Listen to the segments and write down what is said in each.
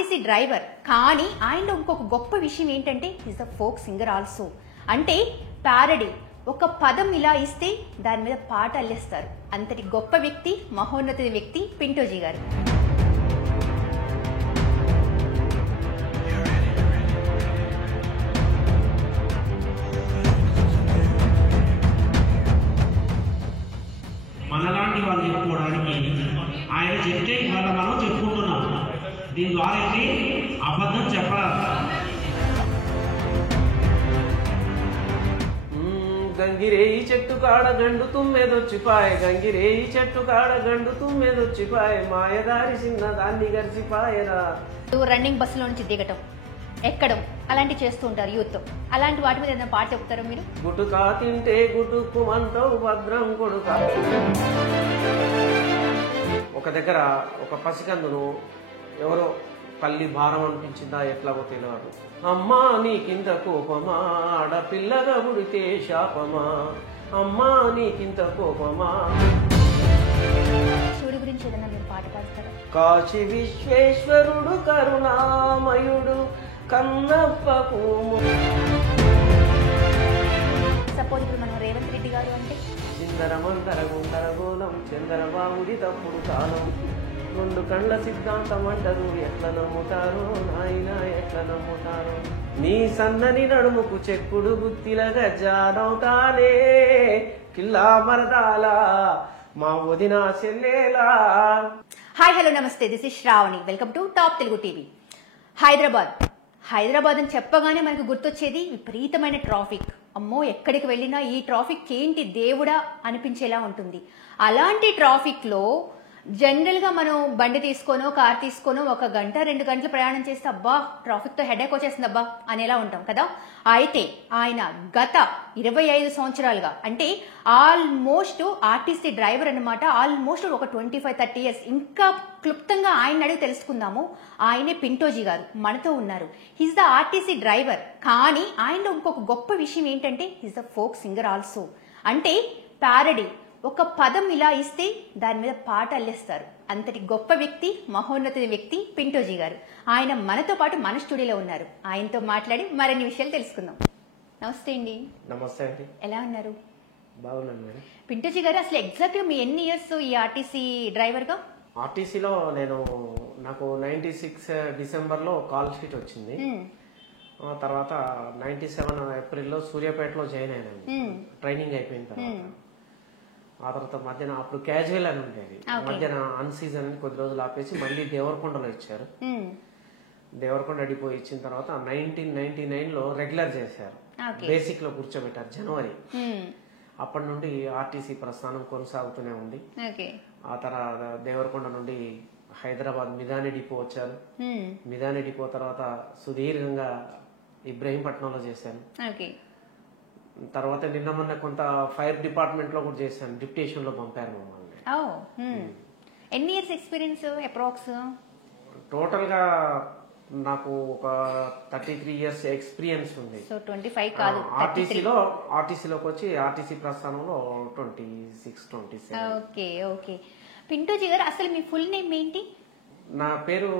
RTC driver. కానీ ఆయనలో ఇంకొక గొప్ప విషయం ఏంటంటే is a folk singer also. అంటే ప్యారడీ, ఒక పదం ఇలా ఇస్తే దాని మీద పాట అల్లేస్తారు. అంతటి గొప్ప వ్యక్తి, మహోన్నత వ్యక్తి పింటోజీ గారు. మనలాంటి వాళ్ళు చెప్పుకోవడానికి ఆయన చెప్తే ఇవాళ మనం చెప్పుకుంటున్నాం. దీని ద్వారా ఏంటి అబద్ధం చెప్పరాదు. గంగిరేయి చెట్టు కాడ గండు తుమ్మెదొచ్చిపాయ్, గంగిరేయి చెట్టు కాడ గండు తుమ్మెదొచ్చిపాయ్, మాయదారి చిన్న దాన్ని గరిచిపాయరా. రన్నింగ్ బస్సులో నుంచి దిగటం, ఎక్కడం అలాంటివి చేస్తూ ఉంటారు యూత్. అలాంటి వాటి మీద ఏదైనా పాట చెప్తారా మీరు? గుటుకా తింటే గుటుక్కుమంటావు భద్రం కొడుక. ఒక దగ్గర ఒక పసికందును ఎవరో పల్లి భారం అనిపించిందా ఎట్లాగో తెలియదు. అమ్మా నీకింత కోపమా, ఆడపిల్లగా పుడితే శాపమా, అమ్మా నీకింత కోపమా. శివుడి గురించి ఏదైనా మీరు పాట పాడతారా? కాశీ విశ్వేశ్వరుడు కరుణామయుడు కన్నప్పకు. సపోజ్ ఇప్పుడు మనం రేవంత్ రెడ్డి గారు అంటే చిందరమంతర గుండరగోళం చంద్రబాబుది తప్పుడు కాలం, రెండు కళ్ళ సిద్ధాంతం అంటారు ఎట్లా నమ్ముతారో నాయన ఎట్లా నమ్ముతారో. నీ సన్నని నడుముకు చెక్కుడు గుత్తిల గజ్జానవుతానే కిల్లా మరదాలా మా వదిన చెల్లేలా. హాయ్ హలో నమస్తే, this is Shravani. Welcome to top Telugu TV. Hyderabad అని చెప్పగానే మనకు గుర్తొచ్చేది విపరీతమైన ట్రాఫిక్. అమ్మో, ఎక్కడికి వెళ్ళినా ఈ ట్రాఫిక్ ఏంటి దేవుడా అనిపించేలా ఉంటుంది. అలాంటి ట్రాఫిక్లో జనరల్గా మనం బండి తీసుకోనో కార్ తీసుకోనో 1 గంట 2 గంటలు ప్రయాణం చేస్తే అబ్బా ట్రాఫిక్తో హెడేక్ వచ్చేస్తుంది అబ్బా అనేలా ఉంటాం కదా. అయితే ఆయన గత 25 సంవత్సరాలుగా, అంటే ఆల్మోస్ట్ ఆర్టీసీ డ్రైవర్ అనమాట. ఆల్మోస్ట్ ఒక 25-30 ఇయర్స్. ఇంకా క్లుప్తంగా ఆయన అడిగి తెలుసుకుందాము. ఆయనే పింటోజీ గారు మనతో ఉన్నారు. He's the RTC driver. కానీ ఆయనలో ఇంకొక గొప్ప విషయం ఏంటంటే he's the folk singer also. అంటే ప్యారడీ, ఒక పదం ఇలా ఇస్తే దాని మీద పాట అల్లేస్తారు. అంతటి గొప్ప వ్యక్తి, మహోన్నత వ్యక్తి పింటోజీ గారు. ఆయన మనతో పాటు మన స్టూడియోలో ఉన్నారు. ఆయనతో మాట్లాడి మరిన్ని విషయాలు తెలుసుకుందాం. నమస్తే అండి. నమస్తే అండి. ఎలా ఉన్నారు? బాగున్నాను మేడం. పింటోజీ గారు, అసలు ఎగ్జాక్ట్గా మీ ఎన్ని ఇయర్స్ ఈ ఆర్టీసీ డ్రైవర్గా? ఆర్టీసీలో నాకు 96 డిసెంబర్లో కాల్ షీట్ వచ్చింది. తర్వాత 97 ఏప్రిల్లో సూర్యాపేటలో జాయిన్ అయినాను. ట్రైనింగ్ అయిపోయిన తర్వాత ఆ తర్వాత మధ్యాహ్నం అప్పుడు క్యాజువల్ అని ఉండేది. మధ్యాహ్నం అన్ సీజన్ అని కొద్ది రోజులు ఆపేసి మళ్ళీ దేవరకొండలో ఇచ్చారు. దేవరకొండ డిపో ఇచ్చిన తర్వాత 1999లో రెగ్యులర్ చేశారు. బేసిక్ లో కూర్చోబెట్టారు జనవరి. అప్పటి నుండి ఆర్టీసీ ప్రస్థానం కొనసాగుతూనే ఉంది. ఆ తర్వాత దేవరకొండ నుండి హైదరాబాద్ మిదాని డిపో వచ్చారు. మిదాని డిపో తర్వాత సుదీర్ఘంగా ఇబ్రహీంపట్నంలో చేశాను. తర్వాత నిన్న మొన్న కొంత ఫైర్ డిపార్ట్మెంట్ లో కూడా చేశాను. డిప్యూటేషన్ లో పంపారు మమ్మల్ని. ఎన్ని ఇయర్స్ ఎక్స్పీరియన్స్ అప్రాక్స్? టోటల్ గా నాకు ఒక 33 ఇయర్స్ ఎక్స్పీరియన్స్ ఉంది. సో 25 కాదు. ఆర్టీసీలోకి వచ్చి ఆర్టీసీ ప్రస్థానంలో 26-27. ఓకే. పింటోజీ గారు, అసలు మీ ఫుల్ నేమ్ ఏంటి? నా పేరు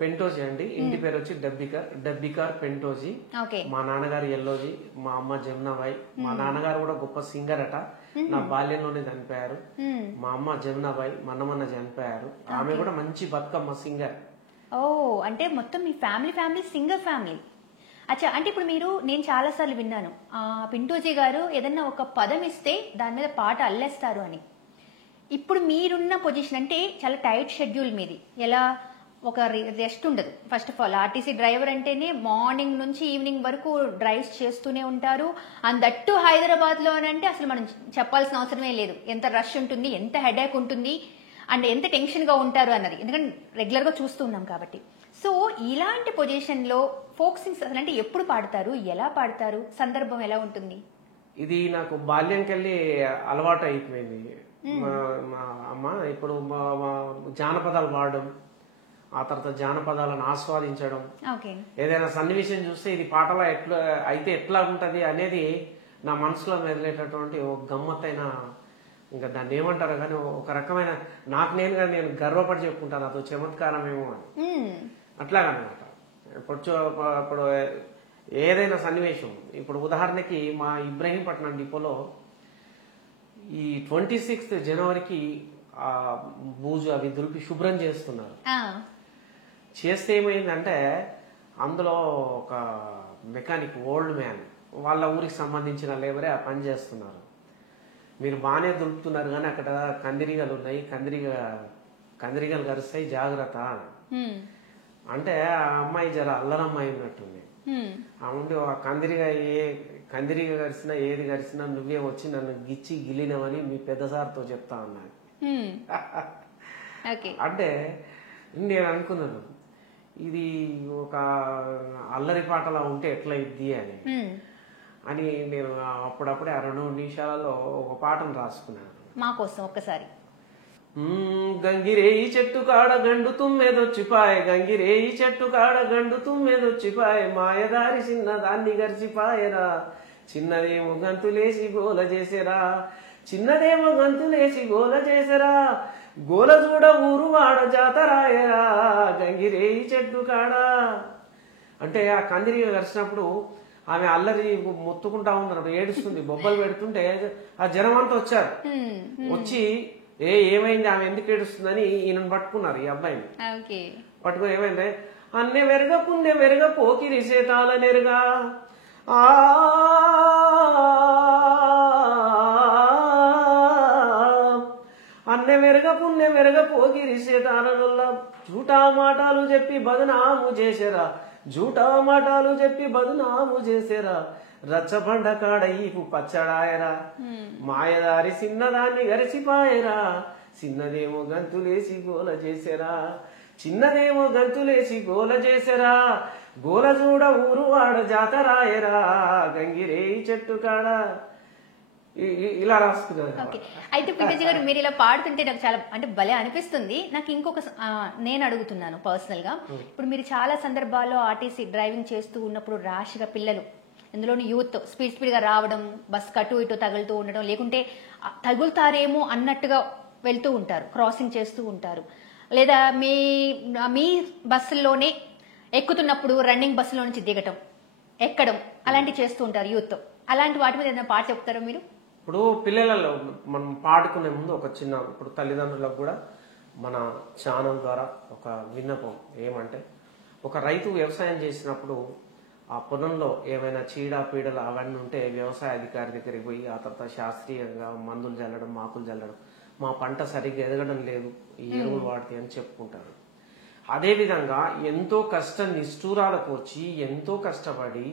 పెంటోజీ అండి. ఇంటి పేరు వచ్చి డబ్బికార్ పెంటోజీ. మా నాన్నగారు ఎల్లోజీ, మా అమ్మ జమునాబాయి. మా నాన్నగారు కూడా గొప్ప సింగర్ అట. నా బాల్యంలోనే చనిపోయారు. మా అమ్మ జమునాబాయి మొన్న చనిపోయారు. ఆమె కూడా మంచి బతుకమ్మ సింగర్. అంటే మొత్తం మీ ఫ్యామిలీ సింగర్ ఫ్యామిలీ. అచ్చా, అంటే ఇప్పుడు నేను చాలా సార్లు విన్నాను పింటోజీ గారు ఏదన్నా ఒక పదం ఇస్తే దాని మీద పాట అల్లేస్తారు అని. ఇప్పుడు మీరున్న పొజిషన్ అంటే చాలా టైట్ షెడ్యూల్ మీది. ఎలా ఒక రెస్ట్ ఉండదు. First of all RTC driver అంటేనే మార్నింగ్ నుంచి ఈవినింగ్ వరకు డ్రైవ్స్ చేస్తూనే ఉంటారు. అండ్ దట్టు హైదరాబాద్లో అని అంటే అసలు మనం చెప్పాల్సిన అవసరమే లేదు. ఎంత రష్ ఉంటుంది, ఎంత హెడేక్ ఉంటుంది, అండ్ ఎంత టెన్షన్గా ఉంటారు అన్నది. ఎందుకంటే రెగ్యులర్గా చూస్తూ ఉన్నాం కాబట్టి. సో ఇలాంటి పొజిషన్లో ఫోక్ సింగ్స్ అసలు అంటే ఎప్పుడు పాడతారు, ఎలా పాడతారు, సందర్భం ఎలా ఉంటుంది? ఇది నాకు బాల్యంకెళ్ళి అలవాటు అయిపోయింది. మా అమ్మ ఇప్పుడు జానపదాలు పాడడం, ఆ తర్వాత జానపదాలను ఆస్వాదించడం, ఏదైనా సన్నివేశం చూస్తే ఇది పాటలా ఎట్లా ఉంటది అనేది నా మనసులో మెదిలేటటువంటి ఒక గమ్మత్తైన, ఇంకా దాన్ని ఏమంటారు కానీ ఒక రకమైన నేను గర్వపడి చెప్పుకుంటాను అదో చమత్కారం ఏమో అని. అట్లాగనమాట. ఇప్పుడు ఏదైనా సన్నివేశం, ఇప్పుడు ఉదాహరణకి మా ఇబ్రహీంపట్నం డిపోలో ఈ 26th జనవరికి ఆ బూజు అవి దులిపి శుభ్రం చేస్తున్నారు. చేస్తే ఏమైందంటే అందులో ఒక మెకానిక్ ఓల్డ్ మ్యాన్ వాళ్ళ ఊరికి సంబంధించిన లేబరే ఆ పని చేస్తున్నారు. మీరు బాగానే దులుపుతున్నారు కానీ అక్కడ కందిరీగలు ఉన్నాయి, కందిరీగలు కరుస్తాయి జాగ్రత్త అంటే ఆ అమ్మాయి జర అల్లరమ్మాయి ఉన్నట్టుంది. ఆ ఉండి ఆ కందిరీగ కరిసినా ఏది కరిసినా నువ్వే వచ్చి నన్ను గిచ్చి గిలినవని మీ పెద్ద సార్తో చెప్తా అన్నాను. అంటే నేను అనుకున్నాను ఇది ఒక అల్లరి పాటలా ఉంటే ఎట్లా ఇద్ది అని నేను అప్పుడప్పుడే ఆ 2 నిమిషాలలో ఒక పాటను రాసుకున్నాను మా కోసం ఒక్కసారి. గంగిరేయి చెట్టు కాడ గండు తుమ్మెదొచ్చిపాయే, గంగిరేయి చెట్టు కాడ గండు తుమ్మెదొచ్చిపాయే, మాయదారి చిన్నదాన్ని గరిచిపాయరా, చిన్నదేమో గంతులేసి గోల చేసేరా, చిన్నదేమో గంతులేసి గోల చేసేరా, గోల చూడ ఊరు వాడ జాతరాయరా, గంగిరేయి చెట్టు కాడ. అంటే ఆ కందిరీగ కలిసినప్పుడు ఆమె అల్లరి మొత్తుకుంటా ఉన్నారు, ఏడుస్తుంది, బొబ్బలు పెడుతుంటే ఆ జనం అంతా వచ్చారు. వచ్చి ఏమైంది ఆమె ఎందుకు ఏడుస్తుందని ఈయనను పట్టుకున్నారు, ఈ అబ్బాయిని పట్టుకుని ఏమైంది అన్నె వెరగ పుణ్య వెరగ పోకిరి సేతాల నెరుగా అన్నె వెరగ పుణ్య వెరగ పోకిరి సేతాల జూటా మాటలు చెప్పి బదనాము చేసేరా, జూటా మాటలు చెప్పి బదనాము చేసేరా, రచ్చబండ కాడ ఈపు పచ్చడాయరా, మాయదారి చిన్నదాన్ని గరిసిపాయరా, చిన్నదేమో గంతులేసి గోల చేసేరా, చిన్నదేమో గంతులేసి గోల చేసేరా, గోల చూడ ఊరు వాడ జాతరాయరా, గంగిరేయి చెట్టు కాడ. ఇలా రాసుకున్నారు. అయితే పీటేజీ గారు మీరు ఇలా పాడుతుంటే నాకు చాలా అంటే భలే అనిపిస్తుంది. నాకు ఇంకొక నేను అడుగుతున్నాను పర్సనల్ గా, ఇప్పుడు మీరు చాలా సందర్భాల్లో ఆర్టీసీ డ్రైవింగ్ చేస్తూ ఉన్నప్పుడు ర్యాష్గా పిల్లలు, ఇందులోని యూత్ స్పీడ్ గా రావడం, బస్ కటు ఇటు తగులుతూ ఉండడం, లేకుంటే తగులుతారేమో అన్నట్టుగా వెళ్తూ ఉంటారు, క్రాసింగ్ చేస్తూ ఉంటారు, లేదా మీ బస్సుల్లోనే ఎక్కుతున్నప్పుడు రన్నింగ్ బస్సులో నుంచి దిగటం ఎక్కడం అలాంటివి చేస్తూ ఉంటారు యూత్. అలాంటి వాటి మీద ఏదైనా పాట చెప్తారా మీరు? ఇప్పుడు పిల్లలలో మనం పాడుకునే ముందు ఒక చిన్న, ఇప్పుడు తల్లిదండ్రులకు కూడా మన ఛానల్ ద్వారా ఒక విన్నపం ఏమంటే, ఒక రైతు వ్యవసాయం చేసినప్పుడు ఆ పొలంలో ఏమైనా చీడ పీడలు అవన్నీ ఉంటే వ్యవసాయ అధికారి దగ్గరికి పోయి ఆ తర్వాత శాస్త్రీయంగా మందులు చల్లడం, మాకులు చల్లడం, మా పంట సరిగ్గా ఎదగడం లేదు, ఈ ఎరువులు వాడితే అని చెప్పుకుంటారు. అదేవిధంగా ఎంతో కష్టం నిష్ఠూరాలకు వచ్చి ఎంతో కష్టపడి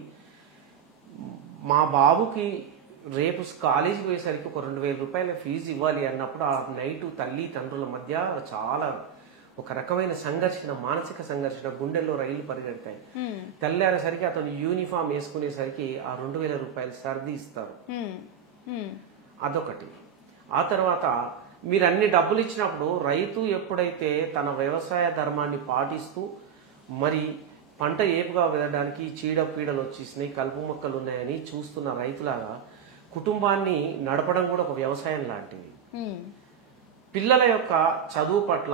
మా బాబుకి రేపు కాలేజీకి పోయేసరికి ఒక 2,000 రూపాయల ఫీజు ఇవ్వాలి అన్నప్పుడు ఆ నైట్ తల్లి తండ్రుల మధ్య చాలా ఒక రకమైన సంఘర్షణ, మానసిక సంఘర్షణ, గుండెల్లో రైలు పరిగెడతాయి. తెల్లారేసరికి అతను యూనిఫామ్ వేసుకునేసరికి ఆ 2,000 రూపాయలు సర్ది ఇస్తారు. అదొకటి. ఆ తర్వాత మీరు అన్ని డబ్బులు ఇచ్చినప్పుడు రైతు ఎప్పుడైతే తన వ్యవసాయ ధర్మాన్ని పాటిస్తూ మరి పంట ఏపుగా వెళ్ళడానికి చీడ పీడలు వచ్చేసినాయి, కలుపు మొక్కలు ఉన్నాయని చూస్తున్న రైతులాగా కుటుంబాన్ని నడపడం కూడా ఒక వ్యవసాయం లాంటిది. పిల్లల యొక్క చదువు పట్ల,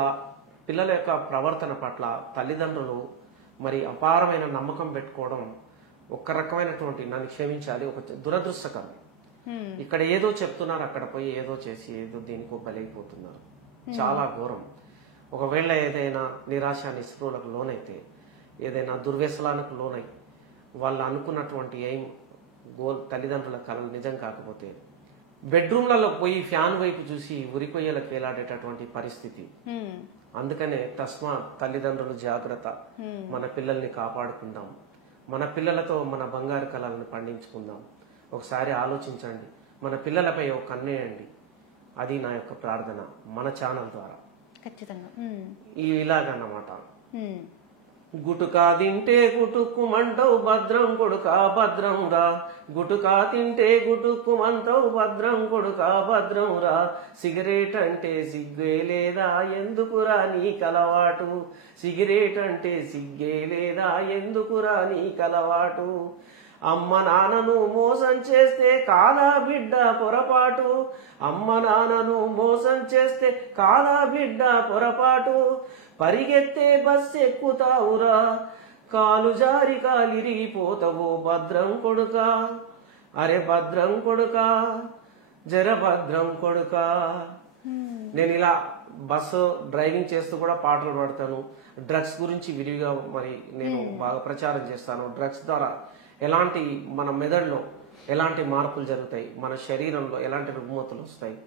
పిల్లల యొక్క ప్రవర్తన పట్ల తల్లిదండ్రులు మరి అపారమైన నమ్మకం పెట్టుకోవడం ఒక రకమైనటువంటి, నన్ను క్షమించాలి, ఒక దురదృష్టకరం. ఇక్కడ ఏదో చెప్తున్నారు, అక్కడ పోయి ఏదో చేసి ఏదో దీనికో బలైపోతున్నారు. చాలా ఘోరం. ఒకవేళ ఏదైనా నిరాశ నిస్పృహలకు లోనైతే, ఏదైనా దుర్వ్యసనాలకు లోనై వాళ్ళు అనుకున్నటువంటి ఎయిమ్ గోల్ తల్లిదండ్రుల కళలు నిజం కాకపోతే బెడ్రూమ్లలో పోయి ఫ్యాన్ వైపు చూసి ఉరికొయ్యలకు వేలాడేటటువంటి పరిస్థితి. అందుకనే తస్మా తల్లిదండ్రులు జాగ్రత్త, మన పిల్లల్ని కాపాడుకుందాం, మన పిల్లలతో మన బంగారు కళలను పండించుకుందాం. ఒకసారి ఆలోచించండి, మన పిల్లలపై ఒక కన్నేయండి. అది నా యొక్క ప్రార్థన మన ఛానల్ ద్వారా. ఖచ్చితంగా ఇలాగన్నమాట. గుటుకా తింటే గుటుక్కుమంటావు భద్రం కొడుకా భద్రం రా, గుటుకా తింటే గుటుక్కుమంటావు భద్రం కొడుకా భద్రం రా, సిగరెట్ అంటే సిగ్గే లేదా ఎందుకురా నీ కలవాటు, సిగరెట్ అంటే సిగ్గే లేదా ఎందుకురా నీ కలవాటు, అమ్మ నాన్నను మోసం చేస్తే కాదా బిడ్డ పొరపాటు, అమ్మ నాన్నను మోసం చేస్తే కాదా బిడ్డ పొరపాటు, పరిగెత్తే బస్ ఎక్కుతావురా కాలు జారి కాలిరిగిపోతావు భద్రం కొడుకా, అరే భద్రం కొడుకా జర భద్రం కొడుకా. నేను ఇలా బస్సు డ్రైవింగ్ చేస్తూ కూడా పాటలు పాడతాను. డ్రగ్స్ గురించి విరివిగా మరి నేను బాగా ప్రచారం చేస్తాను. డ్రగ్స్ ద్వారా ఎలాంటి మన మెదడులో ఎలాంటి మార్పులు జరుగుతాయి, మన శరీరంలో ఎలాంటి రుగ్మతలు వస్తాయి,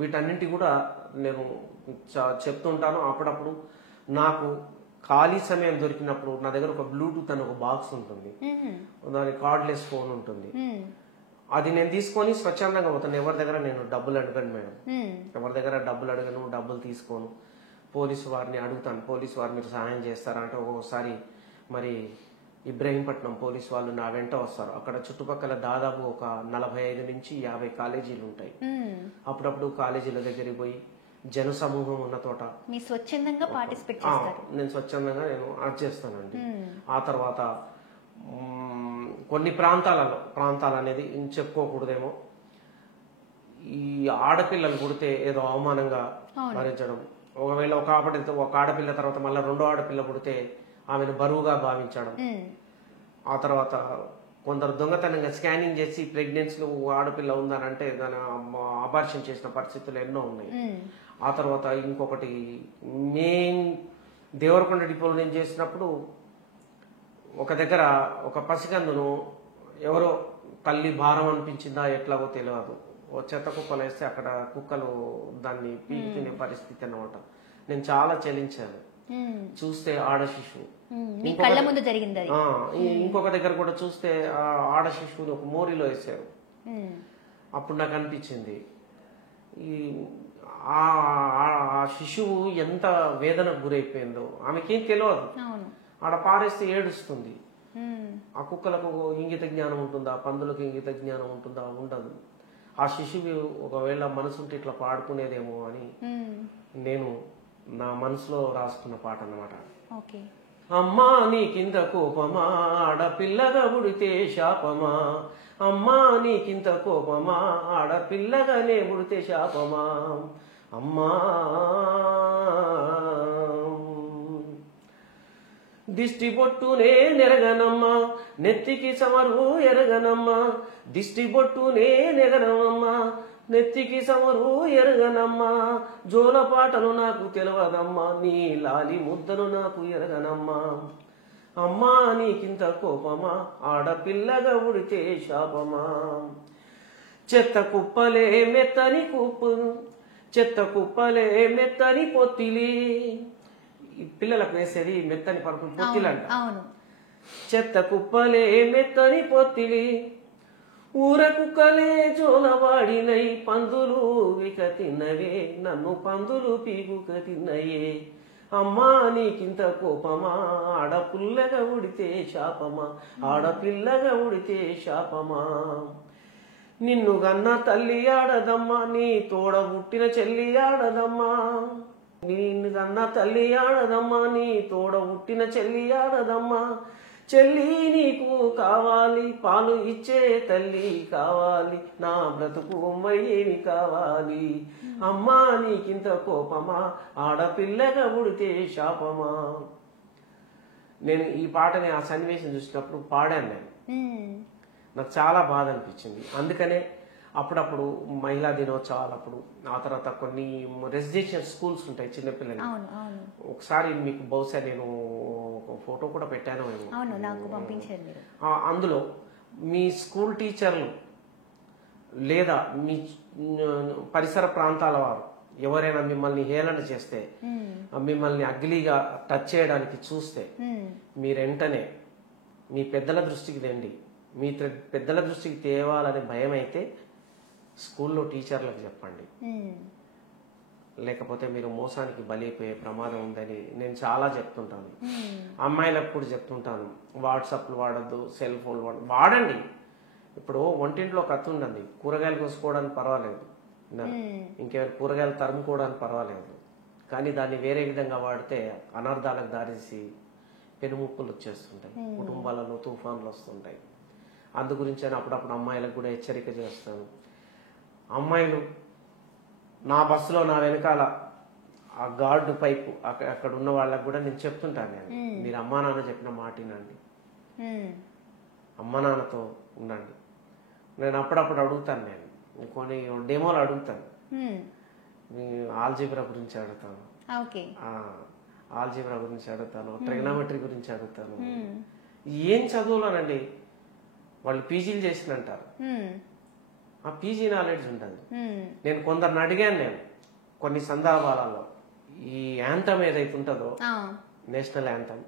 వీటన్నింటి కూడా నేను చెప్తుంటాను. అప్పుడప్పుడు నాకు ఖాళీ సమయం దొరికినప్పుడు నా దగ్గర ఒక బ్లూటూత్ అని ఒక బాక్స్ ఉంటుంది, దాని కార్డ్లెస్ ఫోన్ ఉంటుంది. అది నేను తీసుకొని స్వచ్ఛందంగా పోతాను. ఎవరి దగ్గర నేను డబ్బులు అడగను మేడం, ఎవరి దగ్గర డబ్బులు అడగను, డబ్బులు తీసుకోను. పోలీసు వారిని అడుగుతాను, పోలీసు వారు మీరు సహాయం చేస్తారా అంటే ఒక్కొక్కసారి మరి ఇబ్రహీంపట్నం పోలీసు వాళ్ళు నా వెంట వస్తారు. అక్కడ చుట్టుపక్కల దాదాపు ఒక 45 నుంచి 50 కాలేజీలు ఉంటాయి. అప్పుడప్పుడు కాలేజీల దగ్గరికి పోయి జన సమూహం ఉన్న తోట స్వచ్ఛందంగా పార్టిసిపేట్ నేను స్వచ్ఛందంగా నేను ఆర్ట్ చేస్తానండి. ఆ తర్వాత కొన్ని ప్రాంతాలు అనేది చెప్పుకోకూడదేమో, ఈ ఆడపిల్లలు పుడితే ఏదో అవమానంగా భరించడం, ఒకవేళ ఒక ఆడపిల్ల తర్వాత మళ్ళీ రెండో ఆడపిల్ల పుడితే ఆమెను బరువుగా భావించడం, ఆ తర్వాత కొందరు దొంగతనంగా స్కానింగ్ చేసి ప్రెగ్నెన్సీలో ఆడపిల్ల ఉందనంటే దాని అబార్షన్ చేసిన పరిస్థితులు ఎన్నో ఉన్నాయి. ఆ తర్వాత ఇంకొకటి మెయిన్ దేవరకొండ డిపోలో నేను చేసినప్పుడు ఒక దగ్గర ఒక పసికందును ఎవరో తల్లి భారం అనిపించిందా ఎట్లాగో తెలియదు, ఓ చెత్త కుక్కలు వేస్తే అక్కడ కుక్కలు దాన్ని పీకి తినే పరిస్థితి అన్నమాట. నేను చాలా చలించాను. చూస్తే ఆడ శిశువు, ఇంకొక దగ్గర కూడా చూస్తే ఆడ శిశువుని ఒక మోరీలో వేసారు. అప్పుడు నాకు అనిపించింది ఆ శిశువు ఎంత వేదనకు గురైపోయిందో. ఆమెకేం తెలియదు, ఆడ పారేస్తే ఏడుస్తుంది. ఆ కుక్కలకు ఇంగిత జ్ఞానం ఉంటుందా, పందులకు ఇంగిత జ్ఞానం ఉంటుందా? ఉండదు. ఆ శిశువు ఒకవేళ మనసుంటే ఇట్లా పాడుకునేదేమో అని నేను నా మనసులో రాసుకున్న పాట అన్నమాట. అమ్మా నీ కింద కోపమా, ఆడపిల్లగా పుడితే శాపమా, అమ్మా నీ కింద కోపమా, ఆడపిల్లగానే పుడితే శాపమా, అమ్మా దిష్టి బొట్టునే నెరగనమ్మా, నెత్తికి సమరు ఎరగనమ్మా, దిష్టి బొట్టునే నెగనమ్మా, నెత్తికి సమరు ఎరగనమ్మా, జోల పాటలు నాకు తెలవదమ్మా, నీ లాలి ముద్దలు నాకు ఎరగనమ్మా, అమ్మా నీకింత కోపమా, ఆడపిల్లగా ఉడితే శాపమా, చెత్త కుప్పలే మెత్తని కుప్పు, చెత్త కుప్పలే మెత్తని పొత్తిలి, పిల్లలకు వేసేది మెత్తని పరుపు పొత్తిలంట. చెత్త కుప్పలే మెత్తని పొత్తిలి, ఊర కుక్కలే జోలవాడినై, పందులు విక తిన్నవే, నన్ను పందులు పీగుక తిన్నయే, అమ్మా నీకింత కోపమా, ఆడపిల్లగా ఉడితే శాపమా, ఆడపిల్లగా ఉడితే శాపమా, నిన్ను గన్న తల్లి ఆడదమ్మా, నీ తోడ పుట్టిన చెల్లి ఆడదమ్మా, నిన్ను గన్న తల్లి ఆడదమ్మా, నీ తోడ పుట్టిన చెల్లి ఆడదమ్మా, చెల్లి నీకు కావాలి, పాలు ఇచ్చే తల్లి కావాలి, నా బ్రతుకు ఏమి కావాలి, అమ్మా నీకింత కోపమా, ఆడపిల్లగా ఉడితే శాపమా. నేను ఈ పాటని ఆ సన్నివేశం చూసినప్పుడు పాడాను. నేను నాకు చాలా బాధ అనిపించింది. అందుకనే అప్పుడప్పుడు మహిళా దినోత్సవాలప్పుడు, ఆ తర్వాత కొన్ని రెసిడెన్షియల్ స్కూల్స్ ఉంటాయి చిన్నపిల్లలు. ఒకసారి మీకు బహుశా నేను ఒక ఫోటో కూడా పెట్టాను. అందులో మీ స్కూల్ టీచర్లు లేదా మీ పరిసర ప్రాంతాల వారు ఎవరైనా మిమ్మల్ని హేళన చేస్తే, మిమ్మల్ని అగ్లీగా టచ్ చేయడానికి చూస్తే, మీరెంటనే మీ పెద్దల దృష్టికి తెండి. మీ పెద్దల దృష్టికి తేవాలనే భయం అయితే స్కూల్లో టీచర్లకు చెప్పండి, లేకపోతే మీరు మోసానికి బలైపోయే ప్రమాదం ఉందని నేను చాలా చెప్తుంటాను. అమ్మాయిలకు కూడా చెప్తుంటాను, వాట్సాప్లు వాడద్దు, సెల్ ఫోన్ వాడండి. ఇప్పుడు వంటింట్లో కత్తి ఉండండి, కూరగాయలు కోసుకోవడానికి పర్వాలేదు, ఇంకెవరు కూరగాయలు తరుముకోవడానికి పర్వాలేదు, కానీ దాన్ని వేరే విధంగా వాడితే అనర్థాలకు దారేసి పెనుముప్పులు వచ్చేస్తుంటాయి, కుటుంబాలలో తుఫాన్లు వస్తుంటాయి. అందు గురించి అని అప్పుడప్పుడు అమ్మాయిలకు కూడా హెచ్చరిక చేస్తాను. అమ్మాయిలు నా బస్సులో నా వెనకాల ఆ గార్డు పైపు అక్కడ ఉన్న వాళ్ళకు కూడా నేను చెప్తుంటాను, నేను మీరు అమ్మా నాన్న చెప్పిన మాట వినండి, అమ్మ నాన్నతో ఉండండి. నేను అప్పుడప్పుడు అడుగుతాను, నేను కొన్ని డెమోలు అడుగుతాను, ఆల్జీబ్రా గురించి అడుగుతాను, ఆల్జీబ్రా గురించి అడుగుతాను, ట్రిగ్నోమెట్రీ గురించి అడుగుతాను. ఏం చదువులోనండి వాళ్ళు పీజీలు చేసినంటారు, ఆ పీజీ నాలెడ్జ్ ఉంటుంది. నేను కొందరిని అడిగాను, నేను కొన్ని సందర్భాలలో ఈ యాంథమ్ ఏదైతే ఉంటుందో నేషనల్ యాంథమ్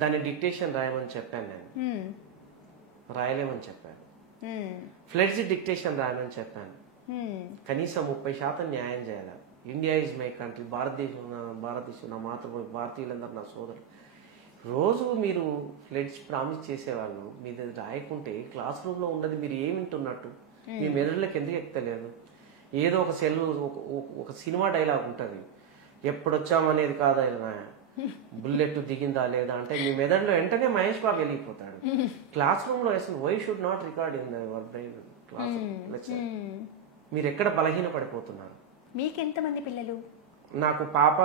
దాన్ని డిక్టేషన్ రాయమని చెప్పాను, నేను రాయలేమని చెప్పాను. ఫ్లెడ్జ్ డిక్టేషన్ రాయమని చెప్పాను. కనీసం 30% న్యాయం చేయాలి. ఇండియా ఈజ్ మై కంట్రీ, భారతదేశం నా మాతృభూమి, భారతీయులందరూ నా సోదరులు. రోజు మీరు ఫ్లెడ్జ్ ప్రామిస్ చేసేవాళ్ళు మీరు రాయకుంటే క్లాస్ రూమ్ లో ఉన్నది మీరు ఏమి వింటున్నట్టు, మీ మెదడులకు ఎందుకు ఎక్కలేదు? ఏదో ఒక ఒక సినిమా డైలాగ్ ఉంటుంది, ఎప్పుడొచ్చామనేది కాదా బుల్లెట్ దిగిందా లేదా అంటే మీ మెదడులో వెంటనే మహేష్ బాబు వెళ్ళిపోతాడు. క్లాస్ రూమ్ లో అసలు why should not record in your brain class lecture. మీరు ఎక్కడ బలహీన పడిపోతున్నారు? మీకెంతమంది పిల్లలు? నాకు పాప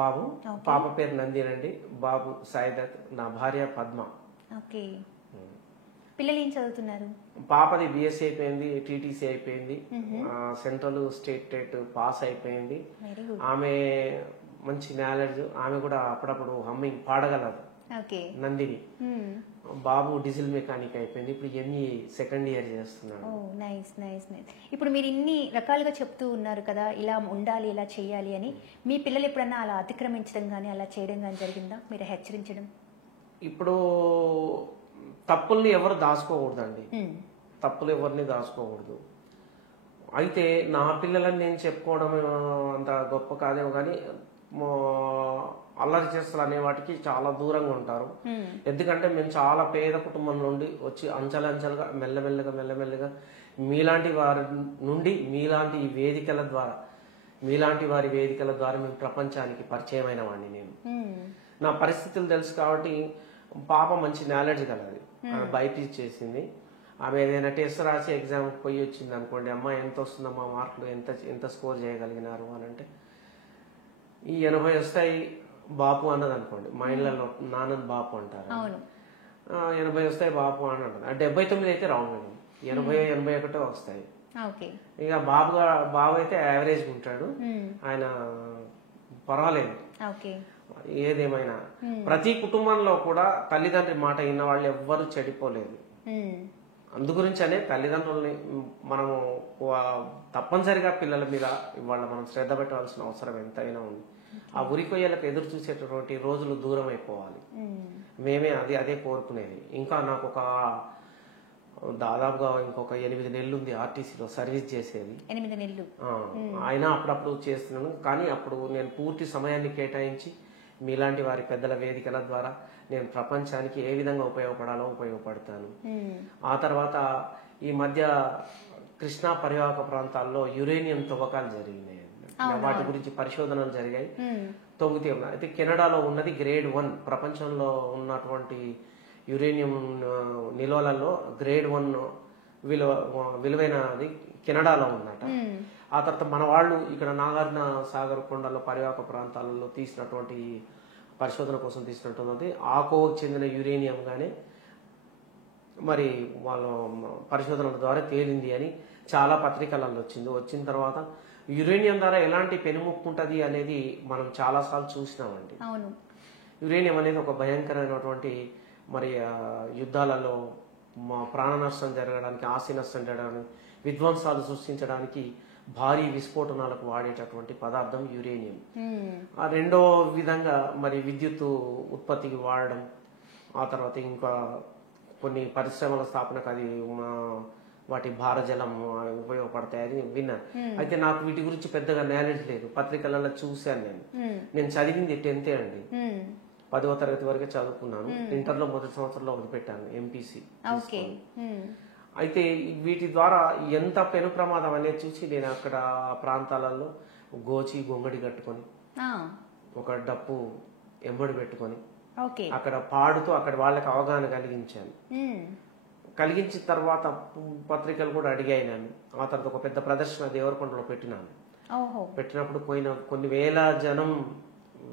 బాబు. పాప పేరు నందినండి, బాబు సాయిదత్, నా భార్య పద్మ. ఓకే. పిల్లలు ఏం చదువుతున్నారు? పాపది బిఎస్సీ అయిపోయింది, టీటీసీ అయిపోయింది, సెంట్రల్ స్టేట్ పాస్ అయిపోయింది. ఆమె మంచి నాలెడ్జ్, ఆమె కూడా అప్పుడప్పుడు హమ్మింగ్ పాడగలదు, నందిని. బాబు డీజిల్ మెకానిక్ అయిపోయింది, ఇప్పుడు ఎంఈ సెకండ్ ఇయర్ చేస్తున్నాడు. Nice nice nice. ఇప్పుడు మీరు ఇన్ని రకాలుగా చెప్తూ ఉన్నారు కదా, ఇలా ఉండాలి ఇలా చేయాలి అని. మీ పిల్లలు ఎప్పుడన్నా అలా అతిక్రమించడం కానీ అలా చేయడం కానీ జరిగిందా, మీరు హెచ్చరించడం? ఇప్పుడు తప్పుల్ని ఎవరు దాచుకోకూడదండి, తప్పులు ఎవరిని దాచుకోకూడదు. అయితే నా పిల్లలని నేను చెప్పుకోవడం అంత గొప్ప కాదేమో కానీ అల్లరి చేస్తారు అనే వాటికి చాలా దూరంగా ఉంటారు. ఎందుకంటే మేము చాలా పేద కుటుంబం నుండి వచ్చి అంచెలంచెలుగా మెల్లమెల్లగా మీలాంటి వారి నుండి మీలాంటి వారి వేదికల ద్వారా మేము ప్రపంచానికి పరిచయమైన వాడిని. నేను నా పరిస్థితులు తెలుసు కాబట్టి పాప మంచి నాలెడ్జ్ కలది, బైపీసీ చేసింది. ఆమె ఏదైనా టెస్ట్ రాసి ఎగ్జామ్ పోయి వచ్చింది అనుకోండి, అమ్మ ఎంత వస్తుందమ్మా మార్కులు, ఎంత స్కోర్ చేయగలిగినారు అని అంటే ఈ 80 వస్తాయి బాపు అన్నది అనుకోండి. మా ఇళ్లలో నాన్నది బాపు అంటారు, 80 వస్తాయి బాపు అని అంటారు. 79 అయితే రావు మేడం, 80-81 వస్తాయి. ఇక బాబు అయితే యావరేజ్ ఉంటాడు, ఆయన పర్వాలేదు. ఏదేమైనా ప్రతి కుటుంబంలో కూడా తల్లిదండ్రి మాట విన్న వాళ్ళు ఎవ్వరు చెడిపోలేదు. అందుగురించనే తల్లిదండ్రుల్ని మనము తప్పనిసరిగా పిల్లల మీద ఇవాళ మనం శ్రద్ధ పెట్టవలసిన అవసరం ఎంతైనా ఉంది. ఆ ఉరికొయ్యలకు ఎదురు చూసేటటువంటి రోజులు దూరం అయిపోవాలి. మేమే అదే కోరుకునేది. ఇంకా నాకు దాదాపుగా ఇంకొక 8 నెలలు ఉంది ఆర్టీసీలో సర్వీస్ చేసేది. 8 నెలలు అయినా అప్పుడప్పుడు చేస్తున్నాను. కానీ అప్పుడు నేను పూర్తి సమయాన్ని కేటాయించి మీలాంటి వారి పెద్దల వేదికల ద్వారా నేను ప్రపంచానికి ఏ విధంగా ఉపయోగపడాలో ఉపయోగపడతాను. ఆ తర్వాత ఈ మధ్య కృష్ణా పరివాహక ప్రాంతాల్లో యురేనియం తవ్వకాలు జరిగినాయి, వాటి గురించి పరిశోధనలు జరిగాయి, తొంగితే ఉన్నాయి. అయితే కెనడాలో ఉన్నది గ్రేడ్ 1, ప్రపంచంలో ఉన్నటువంటి యురేనియం నిల్వలలో గ్రేడ్ 1 విలువైనది కెనడాలో ఉందట. ఆ తర్వాత మన వాళ్ళు ఇక్కడ నాగార్జున సాగర్ కొండలో పరివాహక ప్రాంతాలలో తీసినటువంటి పరిశోధన కోసం తీసినటువంటి ఆకోకు చెందిన యురేనియం గానే మరి వాళ్ళ పరిశోధనల ద్వారా తేలింది అని చాలా పత్రికలలో వచ్చిన తర్వాత యురేనియం ద్వారా ఎలాంటి పెనుముప్పు ఉంటుంది అనేది మనం చాలాసార్లు చూసినామండి. యురేనియం అనేది ఒక భయంకరమైనటువంటి మరి యుద్ధాలలో ప్రాణ నష్టం జరగడానికి, ఆస్తి నష్టం జరగడానికి, విధ్వంసాలు సృష్టించడానికి భారీ విస్ఫోటనాలకు వాడేటటువంటి పదార్థం యురేనియం. ఆ రెండో విధంగా మరి విద్యుత్ ఉత్పత్తికి వాడడం, ఆ తర్వాత ఇంకా కొన్ని పరిశ్రమల స్థాపనకు అది వాటి భారజలం ఉపయోగపడతాయని విన్నాను. అయితే నాకు వీటి గురించి పెద్దగా నాలెడ్జ్ లేదు, పత్రికలలో చూశాను. నేను చదివింది 10th అండి, 10వ తరగతి వరకే చదువుకున్నాను. ఇంటర్లో మొదటి సంవత్సరంలో వదిలిపెట్టాను ఎంపీసీ. అయితే వీటి ద్వారా ఎంత పెను ప్రమాదం అనేది చూసి నేను అక్కడ ప్రాంతాలలో గొంగడి కట్టుకొని ఒక డప్పు ఎంబడి పెట్టుకొని అక్కడ పాడుతూ అక్కడ వాళ్ళకి అవగాహన కలిగించాను. కలిగించిన తర్వాత పత్రికలు కూడా అడిగాయి నన్ను. ఆ తర్వాత ఒక పెద్ద ప్రదర్శన దేవరకొండలో పెట్టినాను. ఓహో. పెట్టినప్పుడు కొన్ని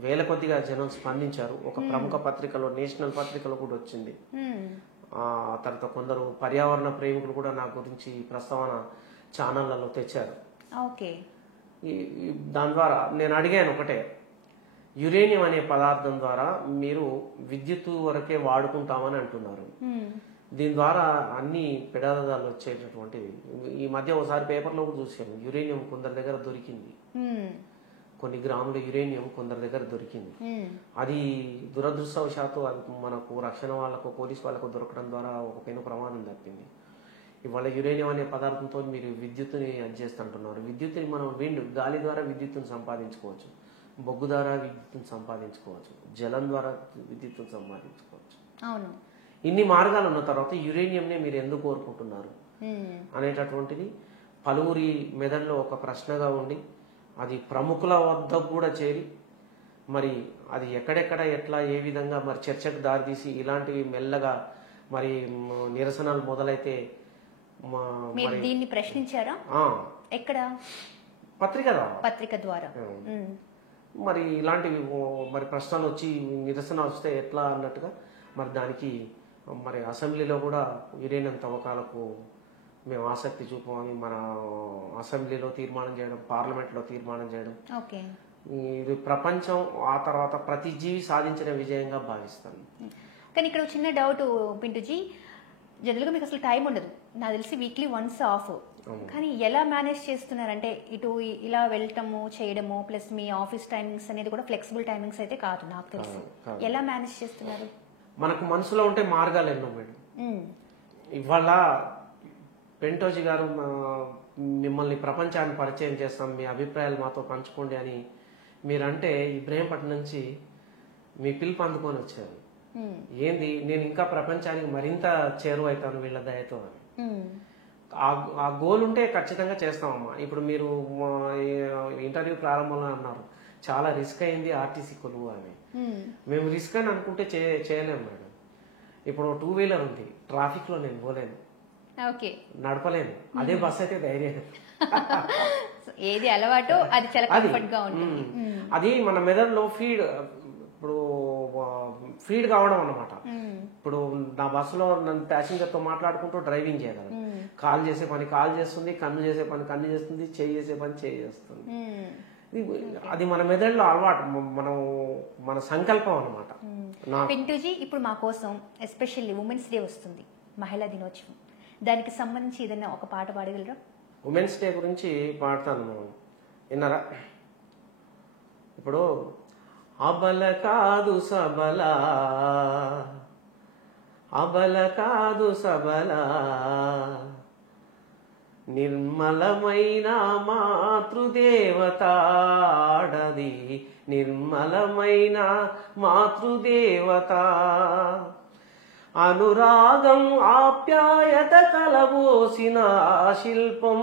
వేల కొద్దిగా జనం స్పందించారు. ఒక ప్రముఖ పత్రికలో, నేషనల్ పత్రికలో కూడా వచ్చింది. ఆ తర్వాత కొందరు పర్యావరణ ప్రేమికులు కూడా నా గురించి ప్రస్తావన ఛానళ్లలో తెచ్చారు. ఓకే. దాని ద్వారా నేను అడిగాను ఒకటే, యురేనియం అనే పదార్థం ద్వారా మీరు విద్యుత్ వరకే వాడుకుంటామని అంటున్నారు. దీని ద్వారా అన్ని పెడాదాలు వచ్చేటటువంటివి. ఈ మధ్య ఒకసారి పేపర్లో కూడా చూసాను, యురేనియం కొందరి దగ్గర దొరికింది. కొన్ని గ్రాముల యురేనియం కొందరి దగ్గర దొరికింది. అది దురదృష్టవశాత్తు అది మనకు రక్షణ వాళ్ళకు, పోలీస్ వాళ్ళకు దొరకడం ద్వారా ఒక పెను ప్రమాదం తప్పింది. ఇవాళ యురేనియం అనే పదార్థంతో మీరు విద్యుత్తుని చేస్తుంటున్నారు. విద్యుత్తుని మనం గాలి ద్వారా విద్యుత్తుని సంపాదించుకోవచ్చు, బొగ్గు ద్వారా విద్యుత్తుని సంపాదించుకోవచ్చు, జలం ద్వారా విద్యుత్తుని సంపాదించుకోవచ్చు. అవును. ఇన్ని మార్గాలు ఉన్న తర్వాత యురేనియంనే మీరు ఎందుకు కోరుకుంటున్నారు అనేటటువంటిది పలువురి మెదడులో ఒక ప్రశ్నగా ఉండి, అది ప్రముఖుల వద్ద కూడా చేరి, మరి అది ఎక్కడెక్కడ ఎట్లా ఏ విధంగా మరి చర్చకు దారితీసి ఇలాంటివి మెల్లగా మరి నిరసనలు మొదలైతే మీరు దీన్ని ప్రశ్నించారా? ఎక్కడ? పత్రిక ద్వారా. మరి ఇలాంటివి మరి ప్రశ్నలు వచ్చి నిరసన వస్తే ఎట్లా అన్నట్టుగా మరి దానికి మరి అసెంబ్లీలో కూడా యురేనియం తవ్వకాలకు మేము ఆసక్తి చూపమని మన అసెంబ్లీలో తీర్మానం చేయడం, పార్లమెంట్లో తీర్మానం చేయడం. ఇది ప్రపంచం ఆ తర్వాత ప్రతి జీవి సాధించిన విజయంగా భావిస్తాను. కానీ ఇక్కడ చిన్న డౌట్ పింటుజీ, జనరల్గా మీకు అసలు టైం ఉండదు, నాకు తెలిసి వీక్లీ వన్స్ ఆఫ్. కానీ ఎలా మేనేజ్ చేస్తున్నారంటే ఇటు ఇలా వెళ్ళటము చేయడము ప్లస్ మీ ఆఫీస్ టైమింగ్స్ అనేది కూడా ఫ్లెక్సిబుల్ టైమింగ్స్ అయితే కాదు నాకు తెలుసు. ఎలా మేనేజ్ చేస్తున్నారు? మనకు మనసులో ఉంటే మార్గాలు ఎన్నో మేడం. ఇవాళ పెంటోజీ గారు మిమ్మల్ని ప్రపంచాన్ని పరిచయం చేస్తాం, మీ అభిప్రాయాలు మాతో పంచుకోండి అని మీరంటే ఇబ్రహీంపట్నం నుంచి మీ పిలుపు అందుకొని వచ్చారు. ఏంది, నేను ఇంకా ప్రపంచానికి మరింత చేరువైతాను వీళ్ళ దయతో అని. ఆ గోల్ ఉంటే ఖచ్చితంగా చేస్తామమ్మా. ఇప్పుడు మీరు ఇంటర్వ్యూ ప్రారంభంలో అన్నారు చాలా రిస్క్ అయింది ఆర్టీసీ కొలువు అని. మేము రిస్క్ అని అనుకుంటే చేయలేము మేడం. ఇప్పుడు 2 వీలర్ ఉంది, ట్రాఫిక్ లో నేను పోలేను, నడపలేను. అదే బస్ అయితే ధైర్యం. ఏది అలవాటు అది చాలా కంఫర్ట్ గా ఉంటుంది. అది మన మెదడులో ఫీడ్ కావడం అన్నమాట. ఇప్పుడు నా బస్సులో నన్ను ప్యాసింజర్ తో మాట్లాడుకుంటూ డ్రైవింగ్ చేయగలను. కాల్ చేసే పని కాల్ చేస్తుంది, కన్ను చేసే పని కన్ను చేస్తుంది, చేయి చేసే పని చేయి చేస్తుంది. అది మన మెదడులో అలవాటు, మన సంకల్పం అన్నమాట. పింటూజీ, ఇప్పుడు మా కోసం ఎస్పెషల్లీ ఉమెన్స్ డే వస్తుంది, మహిళా దినోత్సవం, దానికి సంబంధించి ఏదైనా ఒక పాట పాడగలరా? ఉమెన్స్ డే గురించి పాడతాను, విన్నారా? ఇప్పుడు అబల కాదు సబల, అబల కాదు సబల, నిర్మలమైన మాతృదేవత ఆడది, నిర్మలమైన మాతృదేవత, అనురాగం ఆప్యాయత కలబోసిన శిల్పం,